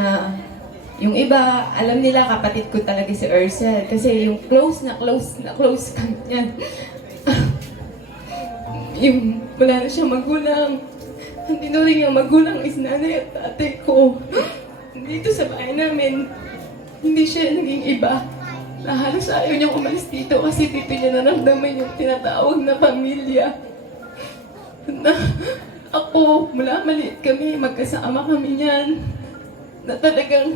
yung iba, alam nila kapatid ko talaga si Ursel. Kasi yung close kami niyan. Yung wala na siyang magulang. Ang tinuring yung magulang is nanay at tatay ko. Dito sa bahay namin, hindi siya naging iba. Na halos ayaw niyang umalis dito kasi dito niya naramdaman yung tinatawag na pamilya. Na ako, mula maliit kami, magkasama kami niyan. Na talagang,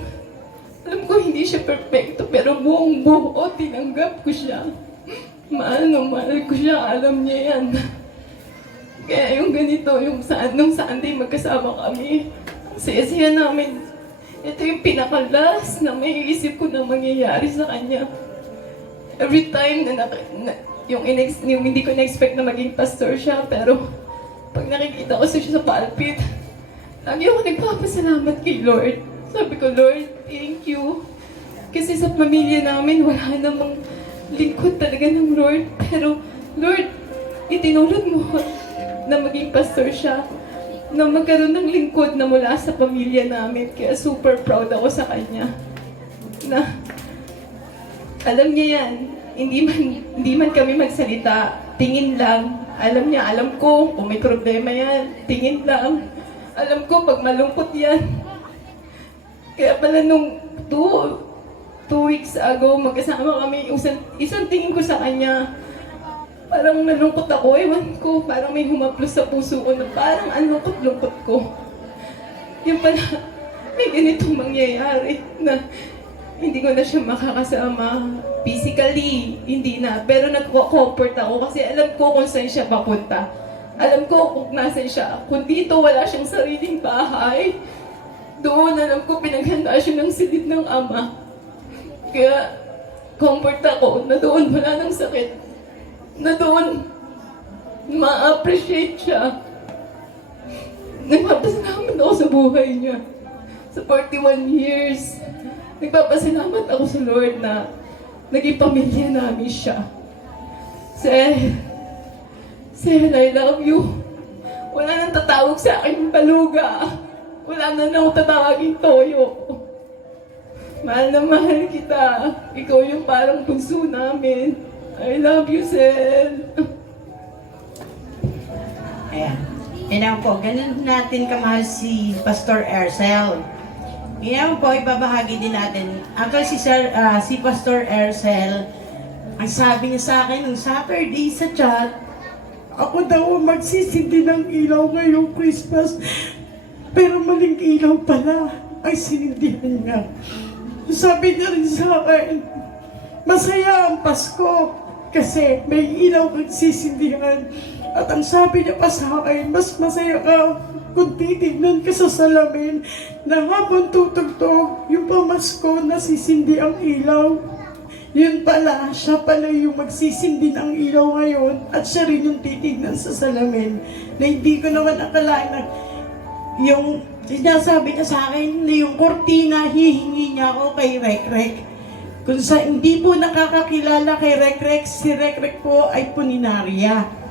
alam ko hindi siya perfecto, pero buong buo, tinanggap ko siya. Mahal ko siya, alam niya yan. Kaya yung ganito, nung Sunday magkasama kami, ang saya-saya namin. Ito yung pinakalas na may isip ko na mangyayari sa kanya. Every time yung hindi ko na-expect na maging pastor siya, pero pag nakikita ko siya sa pulpit, lagi ako nagpapasalamat kay Lord. Sabi ko, Lord, thank you. Kasi sa pamilya namin, wala namang lingkod talaga ng Lord. Pero, Lord, itinulad mo na maging pastor siya, na magkaroon ng lingkod na mula sa pamilya namin. Kaya super proud ako sa kanya. Na, alam niya yan. Hindi man kami magsalita. Tingin lang. Alam niya, alam ko kung may problema yan. Tingin lang. Alam ko pag malungkot yan. Kaya pala nung 2 weeks ago, magkasama kami, isang tingin ko sa kanya, parang nalungkot ako, ewan ko, parang may humaplos sa puso ko na parang ang lungkot-lungkot ko. Yung pala, may ganitong mangyayari na hindi ko na siya makakasama physically, hindi na. Pero nagko-comfort ako kasi alam ko kung saan siya papunta. Alam ko kung nasan siya. Kung dito wala siyang sariling bahay, doon alam ko pinaghanda siya ng silid ng ama. Kaya comfort ako na doon wala nang sakit. Na doon ma-appreciate siya. Nagpapasalamat ako sa buhay niya. Sa 41 years, nagpapasalamat ako sa Lord na naging pamilya namin siya. Sel, I love you. Wala nang tatawag sa akin baluga. Wala na nang tatawagin toyo. Mahal na mahal kita. Ikaw yung parang bunso namin. I love you, Sel. Ayan. Ayan po, ganun natin kamahal si Pastor Ursel. Ngayon po, ibabahagi din natin. Actually, si Pastor Ursel, ang sabi niya sa akin nung Saturday sa chat, ako daw magsisindi ng ilaw ngayong Christmas. Pero maling ilaw pala ay sinindihan niya. Sabi niya rin sa akin, masaya ang Pasko kasi may ilaw kang sisindihan. At ang sabi niya pa sa akin, mas masaya ka kung titignan ka sa salamin na habang tutugtog yung pamasko na sisindi ang ilaw. Yun pala, siya pala yung magsisindi ng ilaw ngayon at siya rin yung titignan sa salamin. Na hindi ko naman akalain na yung sinasabi niya sa akin na yung kortina, hihingi niya ako kay Rekrek. Kung sa hindi po nakakakilala kay Rekrek, si Rekrek po ay puninarya.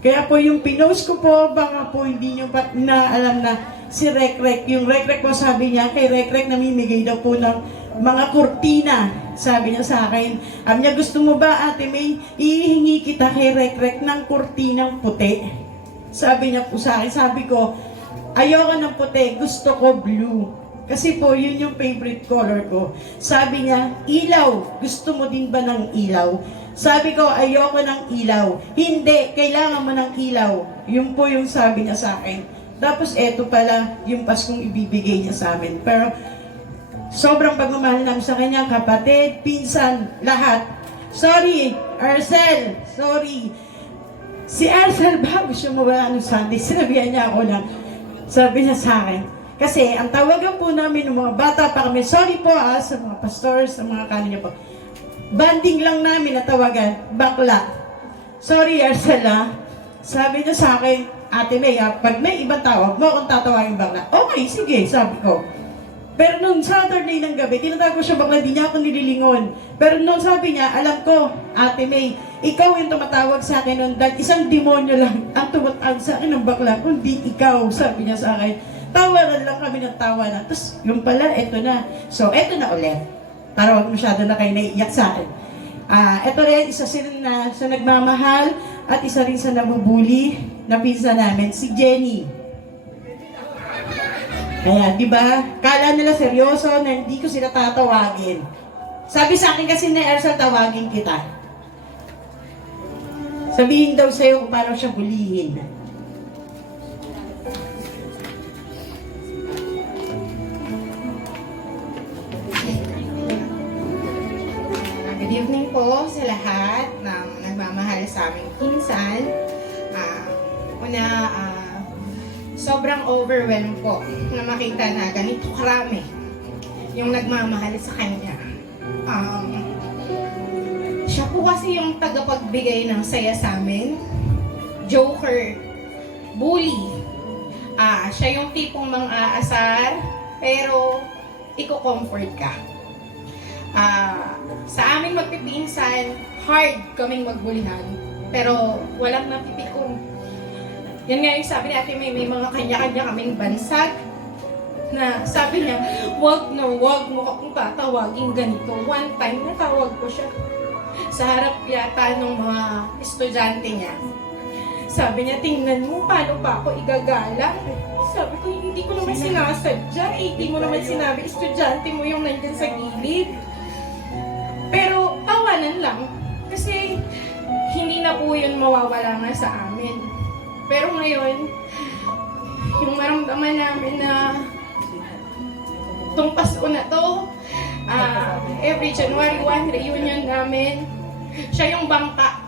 Kaya po yung pinost ko po, baka po hindi nyo pa naalam na si Rekrek. Yung Rekrek po sabi niya, kay Rekrek namimigay daw po ng mga kortina. Sabi niya sa akin, niya, gusto mo ba Ate May, ihingi kita kay Rekrek ng kortinang puti. Sabi niya po sa akin, sabi ko, ayoko ng puti, gusto ko blue. Kasi po, yun yung favorite color ko. Sabi niya, ilaw, gusto mo din ba ng ilaw? Sabi ko, ayoko ng ilaw. Hindi, kailangan mo ng ilaw. Yun po yung sabi niya sa akin. Tapos eto pala yung Paskong ibibigay niya sa amin. Pero sobrang pagmamahal namin sa kanya, kapatid, pinsan, lahat. Sorry, Ursel, sorry. Si Ursel, bago siya mawala ng Sunday, sinabihan niya ako na, sabi niya sa akin, kasi ang tawagan po namin ng mga bata pa kami, sorry po sa mga pastors, sa mga kanina po, banding lang namin na tawagan, bakla. Sorry, Ursula. Sabi niya sa akin, Ate May, pag may ibang tawag mo akong tatawagin bakla. Okay, sige, sabi ko. Pero nung Saturday ng gabi, tinatawag ko siya bakla, di niya ako nililingon. Pero nung sabi niya, alam ko, Ate May, ikaw yung tumatawag sa akin noon dahil isang demonyo lang ang tumatawag sa akin ng bakla, kundi ikaw, sabi niya sa akin. Tawanan lang kami ng tawanan. Tapos, yung pala, eto na. So, eto na ulit. Para wag masyado na kayo naiiyak sa akin. Eto rin, isa sila na sa nagmamahal at isa rin sa nabubuli na pinsan namin, si Jenny. Ayan, di ba? Kala nila seryoso na hindi ko sila tatawagin. Sabi sa akin kasi na Ersa, tawagin kita. Sabihin daw sa'yo kung paano siya bulihin. Good evening po sa lahat ng nagmamahal sa aming pinsan. Sobrang overwhelmed po na makita na ganito karami yung nagmamahal sa kanya. Siya po kasi yung tagapagbigay ng saya sa amin. Joker, bully. Siya yung tipong mang-aasar, pero iko-comfort ka. Sa aming magpipinsan, hard kaming magbulihan, pero walang napipikon. Yan nga yung sabi ni Ate May mga kanya-kanya kaming bansag na sabi niya, wag mo akong tatawagin ganito. One time, natawag ko siya sa harap yata ng mga estudyante niya. Sabi niya, tingnan mo, paano ba ako igagalang? Sabi ko, hindi ko naman sinasadya. Hindi mo naman sinabi, estudyante mo yung nandyan sa gilid. Pero tawanan lang. Kasi hindi na po yun mawawala nga sa amin. Pero ngayon, yung maramdaman namin na itong Pasko na to, every January 1, reunion namin, siya yung bangka.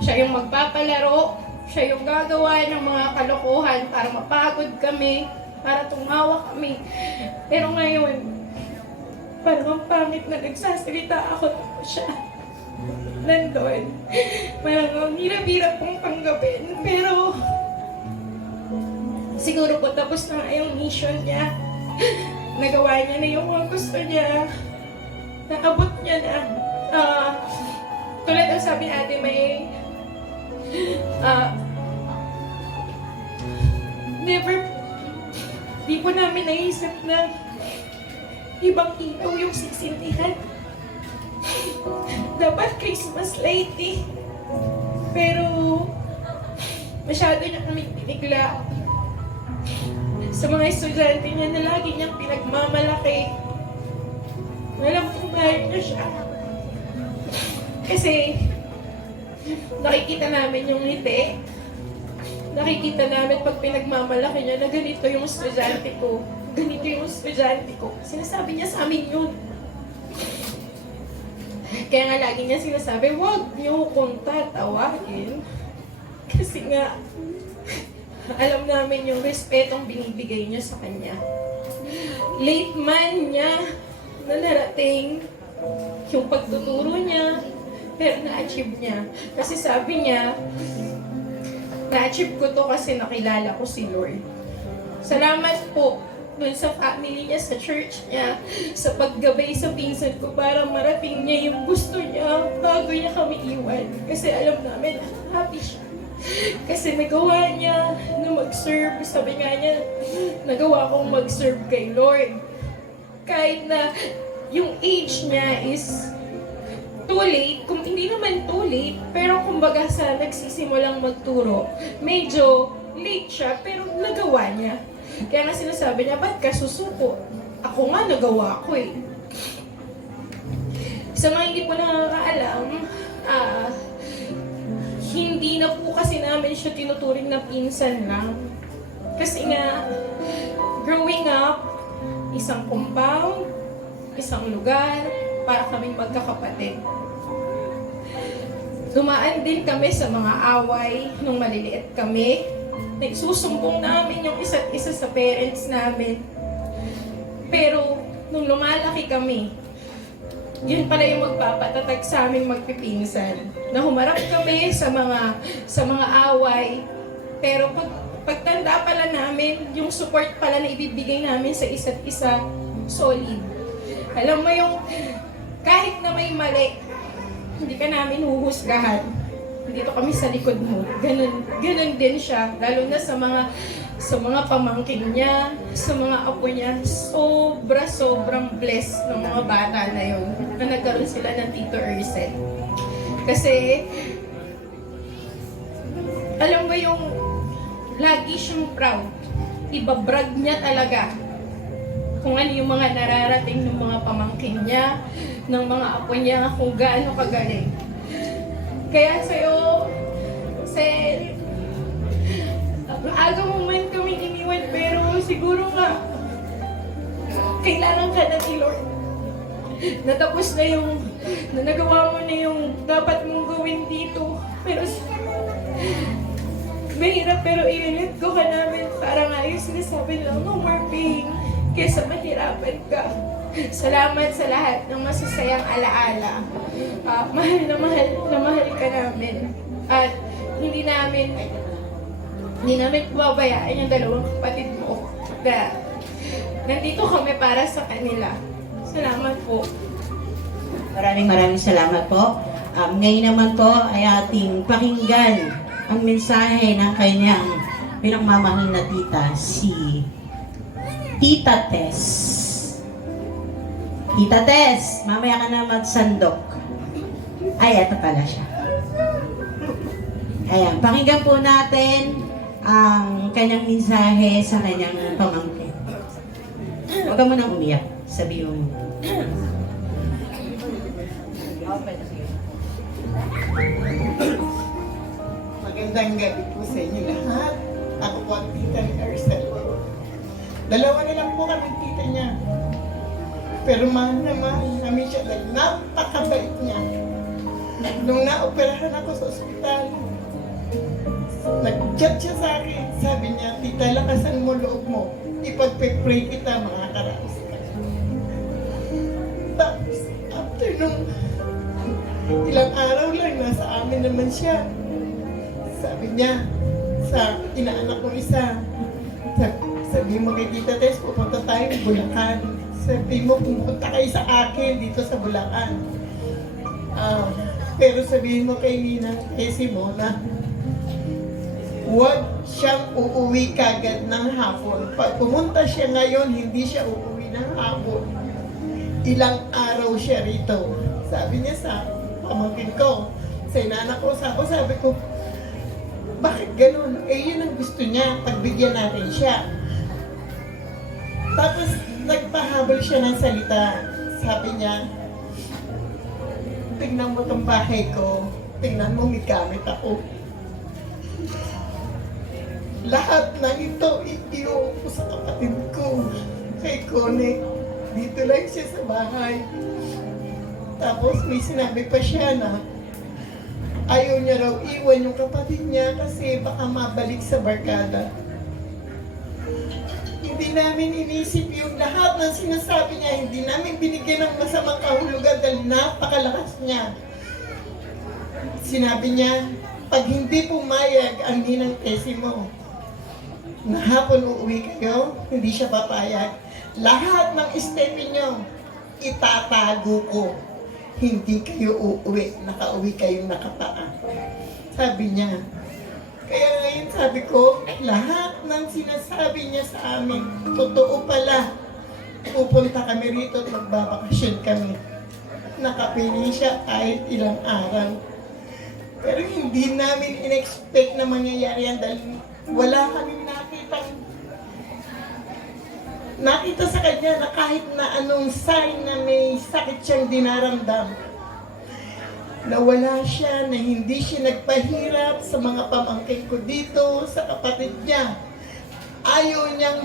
Siya yung magpapalaro, siya yung gagawa ng mga kalokohan para mapagod kami, para tumawa kami. Pero ngayon, parang ang pangit na nagsasalita ako na siya. Nandun. Parang ang hirap-hirap kong tanggapin. Pero, siguro po tapos na yung mission niya. Nagawa niya na yung mga gusto niya. Naabot niya na. Tulad ang sabi ni Ate May, di po namin naisip na ibang ilaw yung sisindihan. Dapat Christmas light eh. Pero masyado niya kami binigla sa mga estudyante niya na lagi niyang pinagmamalaki. Alam kong mahal na siya. Kasi nakikita namin yung ngiti. Nakikita namin pag pinagmamalaki niya na ganito yung estudyante ko. Ganito yung estudyante ko. Sinasabi niya sa amin yun. Kaya nga lagi niya sinasabi, huwag niyo kung tatawagin. Kasi nga, alam namin yung respetong binibigay niya sa kanya. Late man niya na narating yung pagtuturo niya, pero na-achieve niya. Kasi sabi niya, na-achieve ko to kasi nakilala ko si Lord. Salamat po dun sa family niya, sa church niya, sa paggabay sa pinsan ko para marating niya yung gusto niya bago niya kami iwan. Kasi alam namin, happy siya. Kasi nagawa niya na mag-serve. Sabi nga niya, nagawa kong mag-serve kay Lord. Kahit na yung age niya is too late, kung hindi naman too late, pero kumbaga sa nagsisimulang magturo, medyo late siya, pero nagawa niya. Kaya nga sinasabi niya, ba't ka susuko? Ako nga, nagawa ko eh. Sa mga hindi po nakakaalam, hindi na po kasi namin siya tinuturing na pinsan lang. Kasi nga, growing up, isang compound, isang lugar, para kaming magkakapatid. Dumaan din kami sa mga away nung maliliit kami. Nagsusumbong namin yung isa't isa sa parents namin. Pero nung lumalaki kami, yun pala yung magpapatatag sa aming magpipinsan. Na humarap kami sa mga away. Pero pagtanda pala namin, yung support pala na ibibigay namin sa isa't isa, solid. Alam mo yung kahit na may mali, hindi ka namin huhusgahan. Dito kami sa likod mo. Ganun din siya. Lalo na sa mga sa mga pamangkin niya, sa mga apo niya. Sobrang blessed ng mga bata na yun na nagkaroon sila ng Tito Ursel. Kasi, alam mo yung lagi siyang proud. Ibabrag niya talaga kung ano yung mga nararating ng mga pamangkin niya, ng mga apo niya, kung gaano kagaling. Kaya sa'yo, Sel, aga mo man kami iniwan, pero siguro nga, kailangan ka na ni Lord. Natapos na yung, na nagawa mo na yung dapat mong gawin dito. Pero, mahirap pero i-let go ka namin para nga yung sinasabi lang, no more pain, kesa mahirapan ka. Salamat sa lahat ng masasayang alaala. Mahal na mahal ka namin. At hindi namin pababayaan yung dalawang kapatid mo na nandito kami para sa kanila. Salamat po. Maraming salamat po. Ngayon naman po ay ating pakinggan ang mensahe ng kanyang pinagmamahal na tita, si Tita Tess. Tita Tess, mamaya ka na magsandok. Ay, eto pala siya. Ayan, pakinggan po natin ang kanyang mensahe sa kanyang pamangkin. Huwag ka munang umiyak. Sabihin mo. Magandang gabi po sa inyo lahat. Ako po ang tita ni Ursel. Dalawa na lang po kami tita niya. Pero mahal na mahal namin siya dahil napakabait niya. Nung naoperahan ako sa ospital, nag-chat siya sa akin. Sabi niya, tita, lakasan mo loob mo. Ipagpe-pray kita, mga karaos ka. Tapos, after nung ilang araw lang, nasa amin naman siya. Sabi niya, sa inaanak kong isa, sabi mo kay Tita Tess, pupunta tayo ng Bulacan. Sabi mo, pumunta kayo sa akin dito sa Bulacan. Pero sabihin mo kay Nina, kay Simona, huwag siyang uuwi kagad ng hapon. Pag pumunta siya ngayon, hindi siya uuwi ng hapon. Ilang araw siya rito. Sabi niya sa pamangkin ko, sa inanak ko, sabi ko, bakit ganun? Yun ang gusto niya, pagbigyan natin siya. Tapos, nagpahabol siya ng salita. Sabi niya, tingnan mo tong bahay ko, tingnan mo may gamit ako. Lahat ng ito, itiyo ko sa kapatid ko, kay Kone. Dito lang siya sa bahay. Tapos may sinabi pa siya na ayaw niya raw iwan yung kapatid niya kasi baka mabalik sa barkada. Hindi namin inisip yung lahat ng sinasabi niya. Hindi namin binigyan ng masamang kahulugan dahil napakalakas niya. Sinabi niya, pag hindi pumayag ang ninang Tessie mo, na hapon uuwi kayo, hindi siya papayag. Lahat ng stepin niyo, itatago ko. Hindi kayo uuwi, nakauwi kayong nakapaa. Sabi niya. Kaya ngayon sabi ko, lahat ng sinasabi niya sa amin, totoo pala. Pupunta kami rito at magbabakasyon kami. Nakapiling siya kahit ilang araw. Pero hindi namin in-expect na mangyayari yan dahil wala kaming nakita sa kanya na kahit na anong sign na may sakit siyang dinaramdam. Nawala siya, na hindi siya nagpahirap sa mga pamangkin ko dito, sa kapatid niya. Ayaw niyang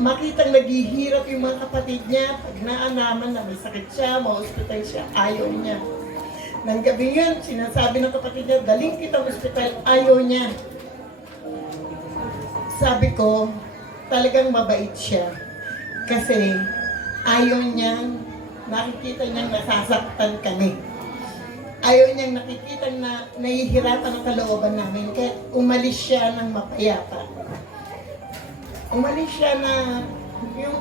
makitang naghihirap yung mga kapatid niya. Pag naanaman na may sakit siya, ma-hospital siya, ayaw niya. Nang gabi yun, sinasabi ng kapatid niya, daling kita hospital, ayaw niya. Sabi ko, talagang mabait siya. Kasi ayaw niyang nakikita niyang nasasaktan kami. Ayaw niyang nakikita na nahihirapan ang kalooban namin. Kaya umalis siya ng mapayapa. Umalis siya na yung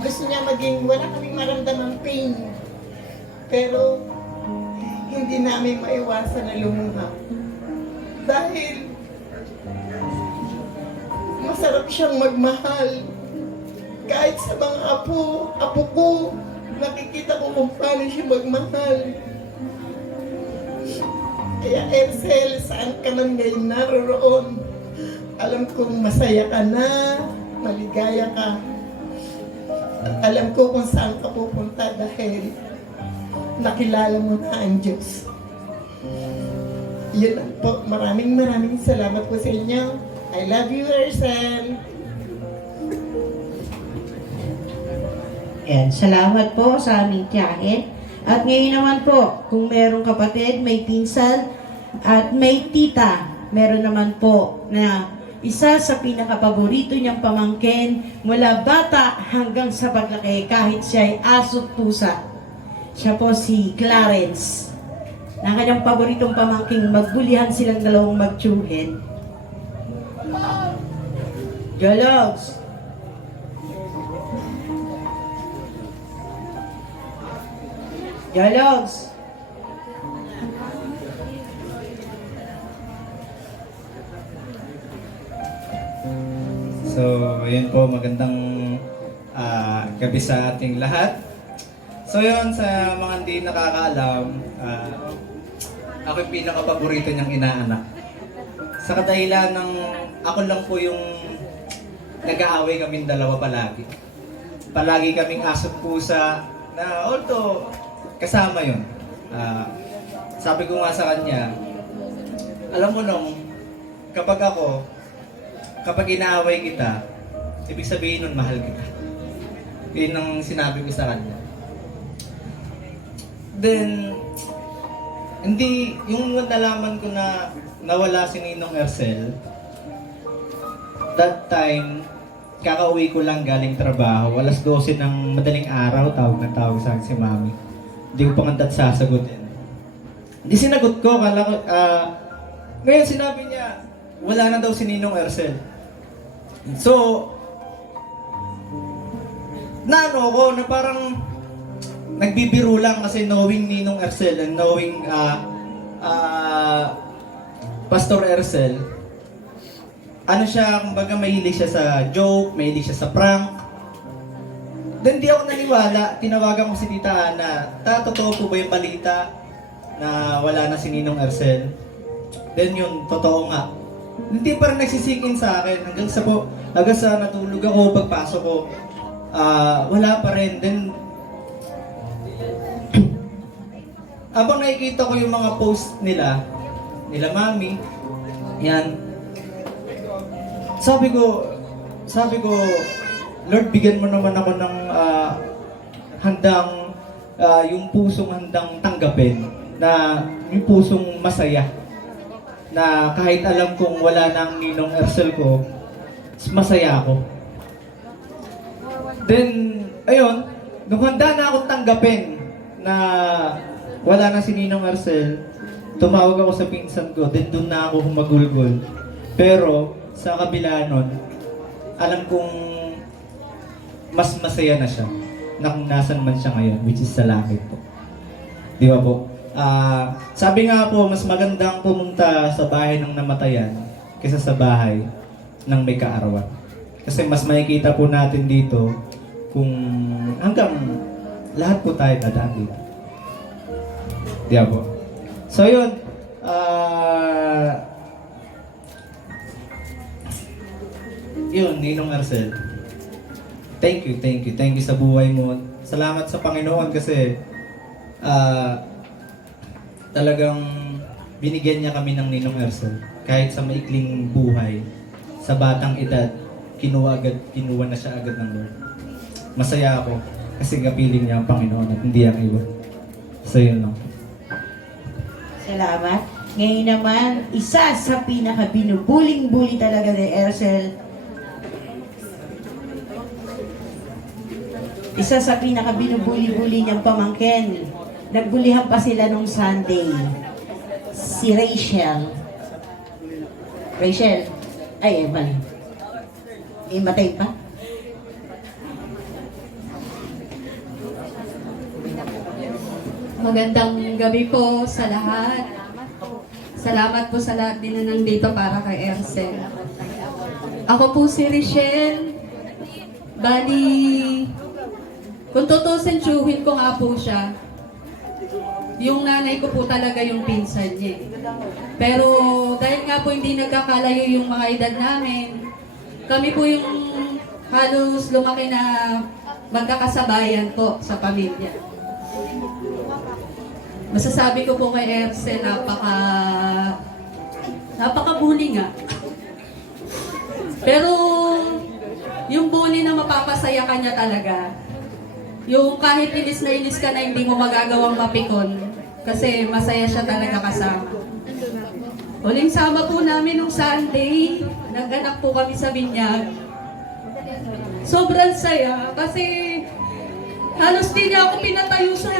gusto niya maging wala kaming maramdamang pain. Pero hindi namin maiwasan na lumuha. Dahil masarap siyang magmahal. Kahit sa mga apo ko, nakikita ko kung paano siya magmahal. Kaya Ersel, saan ka man ngayon naroon? Alam kong masaya ka na, maligaya ka. At alam ko kung saan ka pupunta dahil nakilala mo na ang Diyos. Yun lang po. Maraming salamat po sa inyo. I love you, Ersel. And salamat po sa aming tiyahin. At ngayon naman po, kung merong kapatid, may pinsan, at may tita, meron naman po na isa sa pinakapaborito niyang pamangkin mula bata hanggang sa paglaki kahit siya ay aso't pusa. Siya po si Clarence. Na kanyang paboritong pamangking magbulihan silang dalawang magtsuhin. Jologs! Jologs! So, ayun po, magandang gabi sa ating lahat. So, yun, sa mga hindi nakakaalam, ako yung pinaka-paborito niyang inaanak. Sa kadahilan ng ako lang po yung nag-aaway kaming dalawa palagi. Palagi kaming aso't pusa na although kasama yun. Sabi ko nga sa kanya, alam mo nung kapag inaaway kita, ibig sabihin nun mahal kita. Yun ang sinabi ko sa kanya. Then, hindi, yung nalaman ko na nawala si Ninong Ersel, that time, kakauwi ko lang galing trabaho, alas 12 ng madaling araw, tawag sa akin si Mami. Hindi ko pa nga sasagutin. Hindi sinagot ko, kala ko, ngayon sinabi niya, wala na daw si Ninong Ersel. So, naano ko na parang nagbibiro lang kasi knowing Ninong Ersel and knowing Pastor Ersel, ano siya, kumbaga mahilig siya sa joke, mahilig siya sa prank. Then di ako naniwala, tinawagan ko si Tita Ana, totoo po ba yung balita na wala na si Ninong Ersel? Then yun, totoo nga. Hindi pa rin nagsisingin sa akin hanggang sa natulog ako, pagpasok ko, wala pa rin. Then, abang nakikita ko yung mga post nila Mami, yan. Sabi ko, Lord, bigyan mo naman ako ng yung pusong handang tanggapin, na yung pusong masaya, na kahit alam kong wala nang Ninong Ersel ko, masaya ako. Then, ayun, nung handa na akong tanggapin na wala na si Ninong Ersel, tumawag ako sa pinsan ko, then doon na ako humagulgol. Pero, sa kabila nun, alam kong mas masaya na siya na kung nasan man siya ngayon, which is sa langit po. Di ba po? Sabi nga po, mas magandang pumunta sa bahay ng namatayan kaysa sa bahay ng may kaarawan. Kasi mas makikita po natin dito kung hanggang lahat po tayo dadaan dito. Di ba po? So yun, yun, Ninong Ersel. Thank you sa buhay mo. Salamat sa Panginoon kasi talagang binigyan niya kami ng Ninong Ersel. Kahit sa maikling buhay, sa batang edad, kinuha na siya agad ng Lord. Masaya ako kasi kapiling niya ang Panginoon at hindi ang iba. So yun lang. Salamat. Ngayon naman, isa sa pinaka-binubuling-buli talaga ni Ersel. Isa sa pinaka-binubuli-buli niyang pamangkin. Nagbulihan pa sila nung Sunday. Si Rachel. Rachel. Ay, mali. May matay pa? Magandang gabi po sa lahat. Salamat po sa lahat din na nandito para kay Ersel. Ako po si Richelle. Bali, kung tutusin, tiyuhin ko nga po siya. Yung nanay ko po talaga yung pinsan niya. Pero dahil nga po hindi nagkakalayo yung mga edad namin, kami po yung halos lumaki na magkakasabayan po sa pamilya. Masasabi ko po kay Ercel, napaka-bully nga. Pero yung bully na mapapasaya ka niya talaga, yung kahit inis ka na hindi mo magagawang mapikon, kasi masaya siya talaga kasama. Huling sama po namin nung Sunday, nagganap po kami sa binyag. Sobrang saya kasi halos di niya ako pinatayo sa